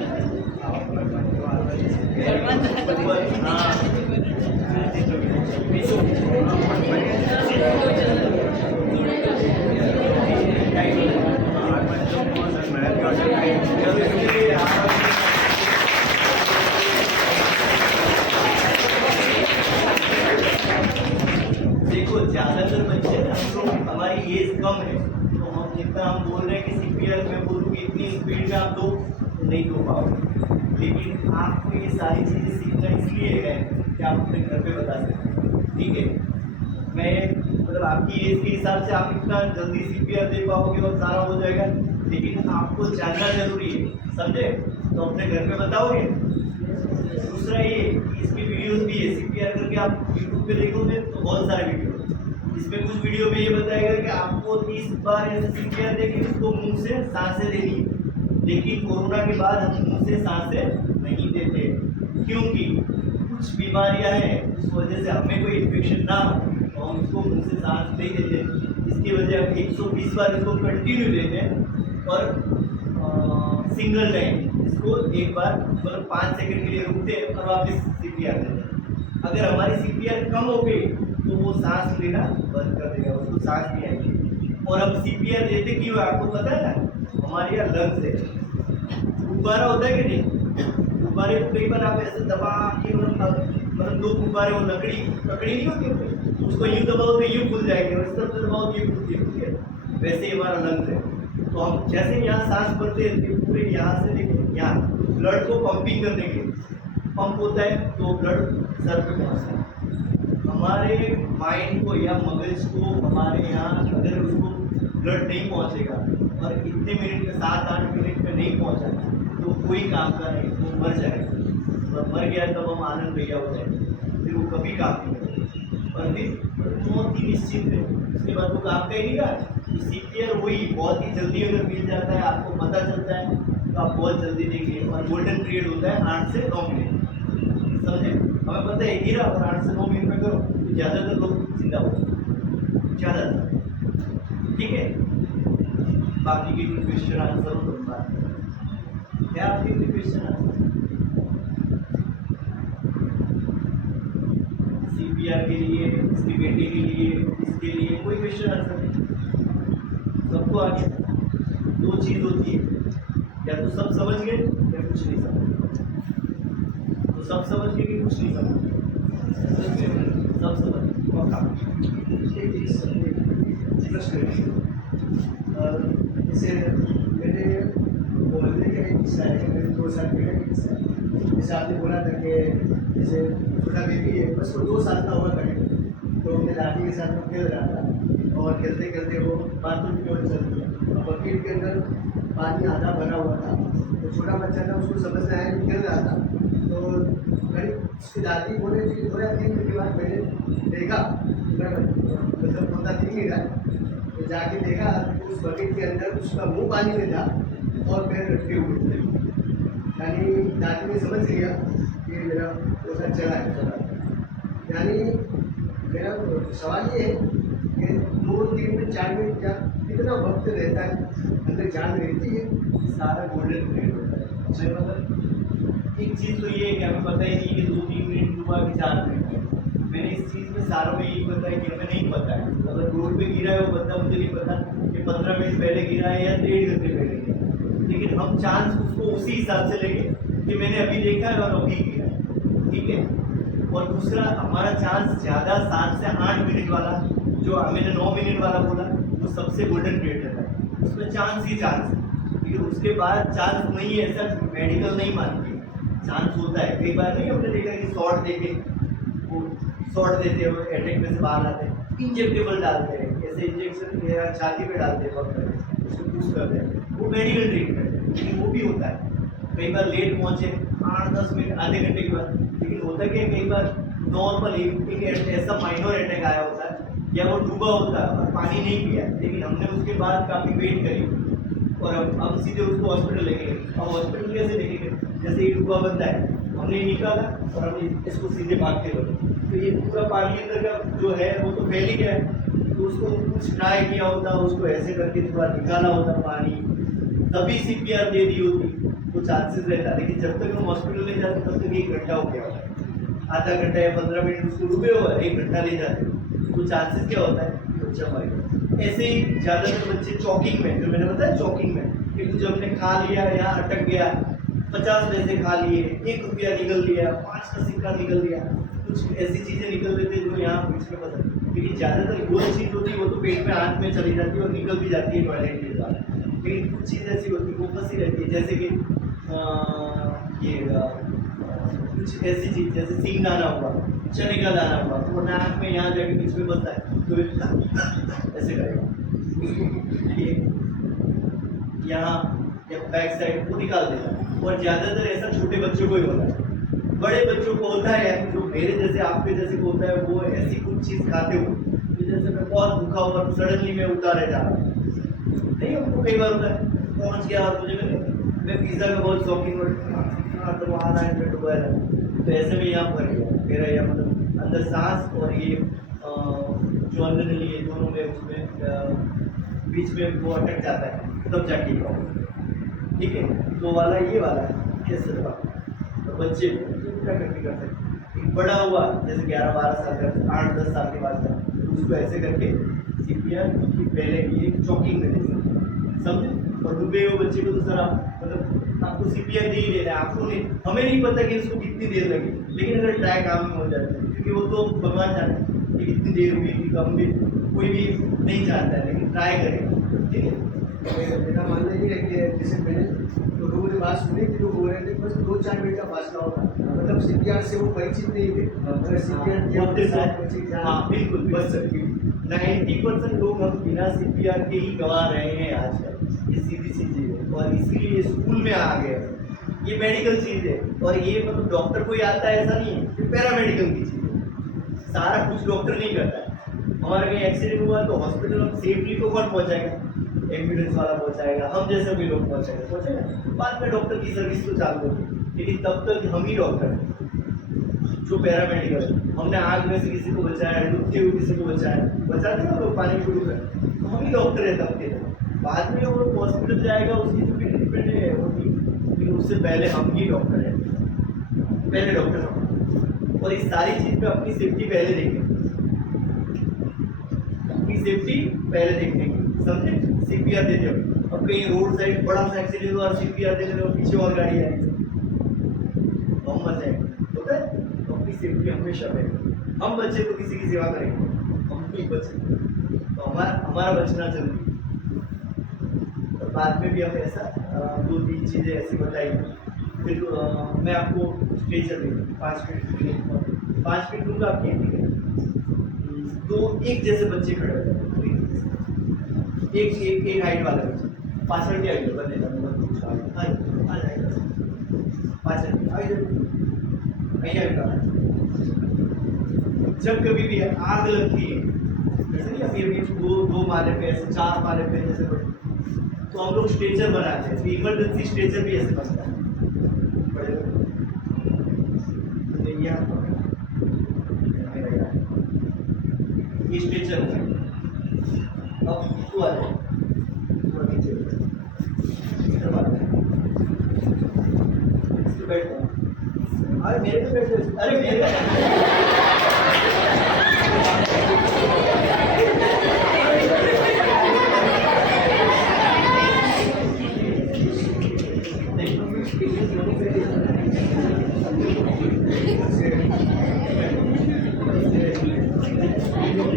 देखो ज्यादातर बच्चे हमारी एज कम है, तो हम जितना हम बोल रहे हैं कि सीपीआर में बोलूँ कि इतनी स्पीड में आप दो नहीं दो पाओगे, लेकिन आपको ये सारी चीज़ें सीखना इसलिए है कि आप अपने घर पे बता सकें, ठीक है। मैं मतलब आपकी एज के हिसाब से आप इतना जल्दी सीपीआर दे पाओगे और सारा हो जाएगा, लेकिन आपको जानना जरूरी है, समझे? तो अपने घर पे बताओगे। दूसरा ये इसकी वीडियोस भी है, सीपीआर करके आप यूट्यूब पे देखोगे तो बहुत सारे वीडियो, इसमें कुछ वीडियो में ये बताएगा कि आपको 30 बार ऐसे सीपीआर देके उसको मुंह से सांसें देनी है, लेकिन कोरोना के बाद हम मुंह से सांसें नहीं देते, क्योंकि कुछ बीमारियां हैं उस वजह से हमें कोई इन्फेक्शन ना हो तो हम उसको मुंह से सांस नहीं देते, इसकी वजह हम 120 बार इसको कंटिन्यू देते हैं और सिंगल टाइम इसको एक बार मतलब 5 सेकंड के लिए रुकते हैं और वापस सीपीआर देते हैं। अगर हमारी सीपीआर कम हो गई तो वो सांस लेना बंद कर देगा, उसको सांस नहीं आएगी। और अब सीपीआर देते क्यों आपको पता है ना, हमारे यहाँ लंग्स है, गुब्बारा होता है कि नहीं, गुब्बारे को कई बार आप ऐसे दबा के मतलब 2 गुब्बारे वो लकड़ी नहीं होती, उसको यूँ दबाओ तो यूँ खुल जाएंगे और इस तरफ से दबाओ तो यूँ खुलती है, वैसे ही हमारा लंग्स है। तो हम जैसे यहाँ सांस भरते हैं पूरे यहाँ से देखो यहाँ ब्लड को पंपिंग करने के लिए पंप होता है तो ब्लड सर पे पहुँचता है। हमारे माइंड को या मगज को हमारे यहाँ अगर उसको ब्लड नहीं पहुँचेगा और इतने मिनट में 7-8 मिनट में नहीं पहुंचा तो कोई काम का नहीं, वो मर जाएगा। और मर गया तब हम आनंद भैया हो जाएंगे, फिर वो कभी काम नहीं करेगा और फिर बहुत ही निश्चित है, उसके बाद वो काम का ही नहीं रहा। सीपीआर वही बहुत ही जल्दी अगर मिल जाता है, आपको पता चलता है तो आप बहुत जल्दी देखिए। और गोल्डन पीरियड होता है 8 से 9 मिनट, समझे? हमें पता है गिरा और 8 से 9 मिनट में करो तो ज़्यादातर लोग जिंदा हो, ज़्यादातर। ठीक है, बाकी की क्वेश्चन आंसर हो तुम बात क्या आपके क्वेश्चन आंसर सीपीआर के लिए, इसके बेटे के लिए, इसके लिए कोई क्वेश्चन आंसर नहीं, सबको आ गया। दो चीज होती है, या तो सब समझ गए या कुछ नहीं समझ। तो सब समझ गए कि कुछ नहीं समझ, सब समझ जैसे मेरे बोलने का एक हिस्सा है, मेरे 2 साल पहले का हिस्सा है। जैसे आपने बोला था कि जैसे छोटा बेबी है, बस वो 2 साल का हुआ करें, तो अपने दादी के साथ में खेल रहा था और खेलते खेलते वो बाथरूम की ओर चल गया और बकेट के अंदर पानी आधा भरा हुआ था। तो छोटा बच्चा था, उसको समझ में आया कि खेल रहा था, तो करीब उसकी दादी बोले कि 2 या 3 मिनट के बाद मैंने देखा, मतलब होता दिख नहीं रहा, तो जाके देखा तो उस बकेट के अंदर उसका मुंह पानी में था और पैर रखे हुए थे। यानी दादी ने समझ लिया कि मेरा पोता चला है। यानी मेरा सवाल ये है कि 2-3 मिनट 4 मिनट क्या कितना वक्त रहता है, अंदर जान रहती है? सारा गोल्डन पीरियड होता है। सही मतलब एक चीज़ तो ये है कि हमें पता ही नहीं कि 2-3 मिनट हुआ कि 4 मिनट है। मैंने इस चीज़ में सारों में यही बताया कि हमें नहीं पता है। अगर रोड पे गिरा है वो बंदा, मुझे नहीं पता कि 15 मिनट पहले गिरा है या 1.5 घंटे पहले गिरा है, लेकिन हम चांस उसको उसी हिसाब से लेंगे कि मैंने अभी देखा है और अभी गिरा है। ठीक है, और दूसरा हमारा चांस ज़्यादा 7 से 8 मिनट वाला, जो मैंने 9 मिनट वाला बोला, वो सबसे गोल्डन पीरियड रहता है, उसमें चांस ही चांस है। लेकिन उसके बाद चांस नहीं है, ऐसा मेडिकल नहीं मानती, चांस होता है। कई बार नहीं हमने देखा कि शॉर्ट देके वो शॉर्ट देते हो, अटैक में से बाहर आते हैं, इंजेक्टेबल डालते हैं, ऐसे इंजेक्शन छाती पे डालते हैं, उसको पुश करते हैं, वो मेडिकल ट्रीटमेंट है, लेकिन वो भी होता है। कई बार लेट पहुंचे 8-10 मिनट आधे घंटे के बाद, लेकिन होता क्या, कई बार नॉर्मल एक ऐसा माइनर अटैक आया होता है या वो डूबा होता है और पानी नहीं पिया, लेकिन हमने उसके बाद काफ़ी वेट करी और हम सीधे उसको हॉस्पिटल लेके गए। अब हॉस्पिटल कैसे लेके गए, जैसे ये डूबा बनता है, हमने निकाला और हमने इसको सीधे भागते हुए, तो ये पूरा पानी अंदर का जो है वो तो फैल ही गया है, तो उसको कुछ ट्राई किया होता, उसको ऐसे करके थोड़ा निकाला होता पानी, तभी सीपीआर दे दी होती तो चांसेस रहता। लेकिन जब तक हम हॉस्पिटल ले जाते तब तक 1 घंटा हो गया होता है, आधा घंटा या 15 मिनट उसको डूबे हुआ, 1 घंटा ले जाते, तो चांसेस क्या होता है, बच्चा मर गया। ऐसे ही ज़्यादातर बच्चे चॉकिंग में, जो मैंने बताया चॉकिंग में, कि कुछ हमने खा लिया या अटक गया, 50 पैसे खा लिए, 1 रुपया निकल लिया, 5 का सिक्का निकल लिया, कुछ ऐसी चीज़ें निकल लेते जो यहाँ बीच में पता। लेकिन ज़्यादातर वो चीज़ होती है वो तो पेट में हाथ में चली जाती है और निकल भी जाती है टॉयलेट के बाद, लेकिन कुछ चीज़ ऐसी होती है वो फंसी रहती है, जैसे कि कुछ ऐसी चीज़ जैसे सिंगदाना हुआ, चने का दाना हुआ, वो नाक में यहाँ जाके बीच में बसता है तो ऐसे करेगा, ये यहाँ या बैक साइड को निकाल देता है। और ज़्यादातर ऐसा छोटे बच्चों को ही होता है, बड़े बच्चों को होता है जो मेरे जैसे आपके जैसे को होता है, वो ऐसी कुछ चीज़ खाते हो तो जैसे मैं बहुत भूखा हुआ सडनली मैं उतारे जा रहा हूँ, नहीं हमको कई बार होता है, पहुँच गया और मुझे मैं पिज़्ज़ा का बहुत शौकीन हूँ तो वहाँ आए मैं डुबा रहा, तो ऐसे में यहाँ भर गया मेरा, या मतलब अंदर सांस और ये जो अंदर लिए दोनों में उसमें बीच में वो अटक जाता है, तब जाके ठीक है। तो वाला ये वाला कैसे हुआ, तो बच्चे क्या करके कर सकते, बड़ा हुआ जैसे 11-12 साल का, 8-10 साल के बाद का, उसको ऐसे करके सीपीआर की पहले की चॉकिंग में दे समझे। और डूबे हुए बच्चे को तो सर मतलब आपको सीपीआर दे ही दे रहे हैं, आपको नहीं, हमें नहीं पता कि उसको कितनी देर लगी, लेकिन अगर ट्राई काम में हो जाता है, क्योंकि वो तो भगवान जाने कि कितनी देर हुई कि कम भी, कोई भी नहीं जानता है, लेकिन ट्राई करेगा। ठीक है, मेरा मानना ये है कि जैसे मैंने तो लोगों ने बात सुनी थी, लोग बोल रहे थे बस 2-4 मिनट का फासला होगा, मतलब सीपीआर से वो परिचित नहीं थे, अगर सीपीआर किया हाँ बिल्कुल बच सकती है। 90% लोग हम बिना सीपीआर के ही गवा रहे हैं आजकल, ये सीधी सी चीज़ है और इसीलिए स्कूल में आ गए। ये मेडिकल चीज़ है और ये मतलब डॉक्टर कोई आता है ऐसा नहीं है, ये पैरामेडिकल की चीज़ है। सारा कुछ डॉक्टर नहीं करता है। हमारा कहीं एक्सीडेंट हुआ तो हॉस्पिटल में सेफली को कौन पहुंचाएगा? एम्बुलेंस वाला पहुंचाएगा, हम जैसे भी लोग पहुंचाएगा। बाद में डॉक्टर की सर्विस तो चालू होगी, लेकिन तब तक हम ही डॉक्टर हैं जो पैरामेडिकल है। हमने आग में से किसी को बचाया, डूबते हुए किसी को बचाया, बचाते ना लोग पानी में डूब रहे, तो हम ही डॉक्टर है तब के तक। बाद में वो हॉस्पिटल जाएगा उसकी तो ट्रीटमेंट होगी, लेकिन उससे पहले हम ही डॉक्टर हैं, पहले डॉक्टर हम। और इस सारी चीज़ में अपनी सेफ्टी पहले देखें, अपनी सेफ्टी पहले देखने की, समझे? CPR देते हो। अब कहीं रोड साइड बड़ा सा एक्सीडेंट हुआ, CPR देते हो, पीछे और गाड़ी आई, हम मत जाए, होता है? अपनी सेफ्टी हमेशा पहले। हम बच्चे तो किसी की सेवा करेंगे, हम नहीं बचे तो हमारा बचना जरूरी। और बाद में भी हम ऐसा 2-3 चीज़ें ऐसी बताई। फिर मैं आपको स्ट्रेचर दूँगा 5 मिनट, 5 मिनट दूँगा आपके, ठीक है? तो एक जैसे बच्चे खड़े हो जाए, एक हाइट वाला बच्चा, 65 की हाइट बने जब कभी भी आग लगती है, जैसे नहीं अभी दो माले पे ऐसे 4 माले पे जैसे बढ़े, तो हम लोग स्ट्रेचर बनाते हैं। इमरजेंसी स्ट्रेचर भी ऐसे बनता है, ये स्ट्रेचर होगा। अब तो आ जाए थोड़ा नीचे बैठ, अरे मेरे पे बैठ, अरे मेरे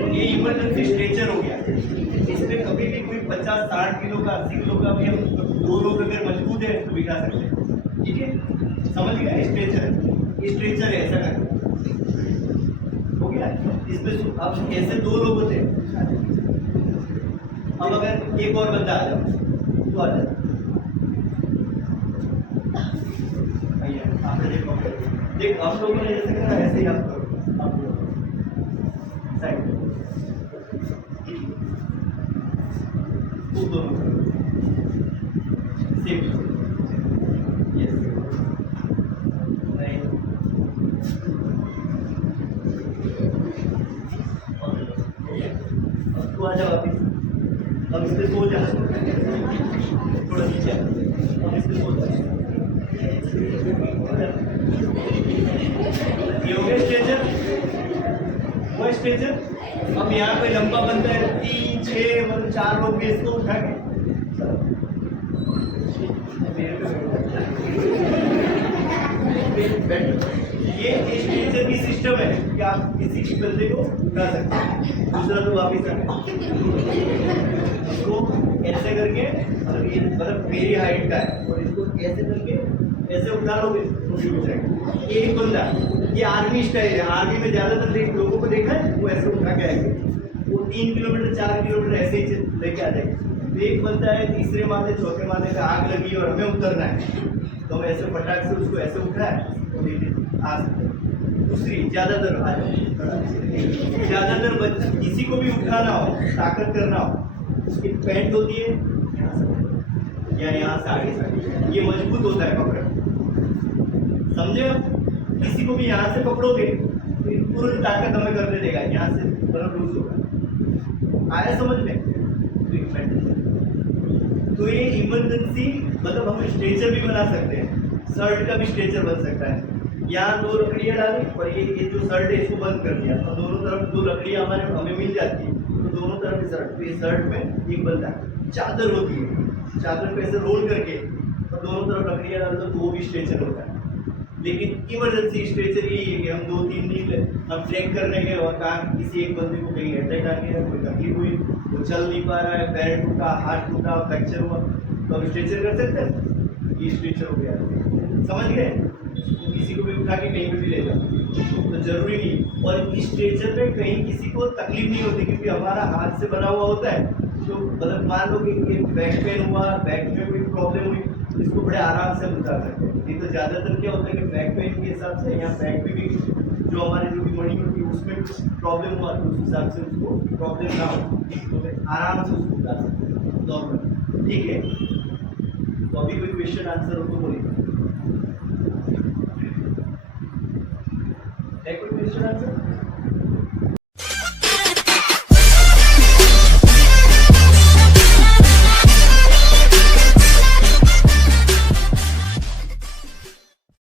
ये इमरजेंसी स्ट्रेचर हो गया। इसमें कभी भी कोई 50-60 किलो का 80 किलो का भी हम 2 लोग अगर मजबूत है तो बिठा सकते हैं, ठीक है? समझ गया? स्ट्रेचर है, ऐसा करके हो गया। इसमें अब ऐसे 2 लोग होते हैं। अब अगर एक और बंदा आ जाओ तो आ जाए, आपने देख हम लोगों ने जैसे करा ऐसे ही आप करो, आप साइड दोनों सेम, यस नहीं, अब तू आ जा वापिस। अब इस पे सो जा, थोड़ा नीचे अब इस पे सो जा। ये हो गया स्ट्रेचर, वो स्ट्रेचर। अब यहाँ पे लंबा बनता है 3, 6 मतलब 4 लोग भी इसको उठा के ये स्ट्रेचर की सिस्टम है कि आप किसी भी बंदे को उठा सकते हैं। दूसरा तो वापिस इसको ऐसे करके, मतलब मेरी हाइट का है और इसको ऐसे करके ऐसे उठा लोगे तो ठीक हो जाएगा। एक बंदा, ये आर्मी स्टाइल है, आर्मी में ज्यादातर लोगों को देखा है वो ऐसे उठा के आएंगे, वो 3 किलोमीटर 4 किलोमीटर ऐसे ही लेके आ जाएंगे। तो एक बंदा है तीसरे माले चौथे माले पे आग लगी और हमें उतरना है, तो हम ऐसे फटाक से उसको ऐसे उठाए तो लेके आ सकते हैं। दूसरी, ज्यादातर आ जाओ, ज्यादातर किसी को भी उठाना हो, ताकत करना हो, उसकी पैंट होती है या यहाँ से आगे, ये मजबूत होता है पकड़, समझे? किसी को भी यहाँ से पकड़ोगे तो पूरी ताकत हमें करने देगा, यहाँ से बर्फ लूज होगा। आया समझ में? तो ये इमरजेंसी मतलब हम स्ट्रेचर भी बना सकते हैं, शर्ट का भी स्ट्रेचर बन सकता है। यहाँ 2 लकड़ियाँ डाली और ये जो शर्ट है इसको बंद कर दिया, और दोनों तरफ 2 लकड़ियाँ हमें मिल जाती है, तो दोनों तरफ शर्ट, तो ये शर्ट में एक बंदा चादर होती है, चादर पे ऐसे रोल करके और दोनों तरफ लकड़ियाँ डाल दो तो वो भी स्ट्रेचर होता है। लेकिन इमरजेंसी स्ट्रेचर यही है कि हम 2-3 दिन हम ट्रैक करने गए और कहा किसी एक बंदे को कहीं अटैक आ गया, कोई तकलीफ हुई, वो चल नहीं पा रहा है, पैर टूटा, हाथ टूटा, फ्रैक्चर हुआ, तो हम स्ट्रेचर कर सकते हैं। ये स्ट्रेचर हो गया, समझ गए? तो किसी को भी उठा के कहीं पर भी ले जाओ, तो जरूरी नहीं और इस स्ट्रेचर में कहीं किसी को तकलीफ नहीं होती, क्योंकि हमारा हाथ से बना हुआ होता है। तो मतलब मान लो कि बैक पेन हुआ, बैक में कोई प्रॉब्लम हुई, तो इसको बड़े आराम से हम उतार सकते हैं। नहीं तो ज़्यादातर क्या होता है कि बैक पेन के हिसाब से या बैक में भी जो हमारी जो भी मणि होती है उसमें कुछ प्रॉब्लम हुआ तो उस हिसाब से उसको प्रॉब्लम ना हो, तो फिर आराम से उसको उतार सकते हैं नॉर्मल। ठीक है, तो अभी कोई क्वेश्चन आंसर हो तो बोलिए। है कोई क्वेश्चन आंसर?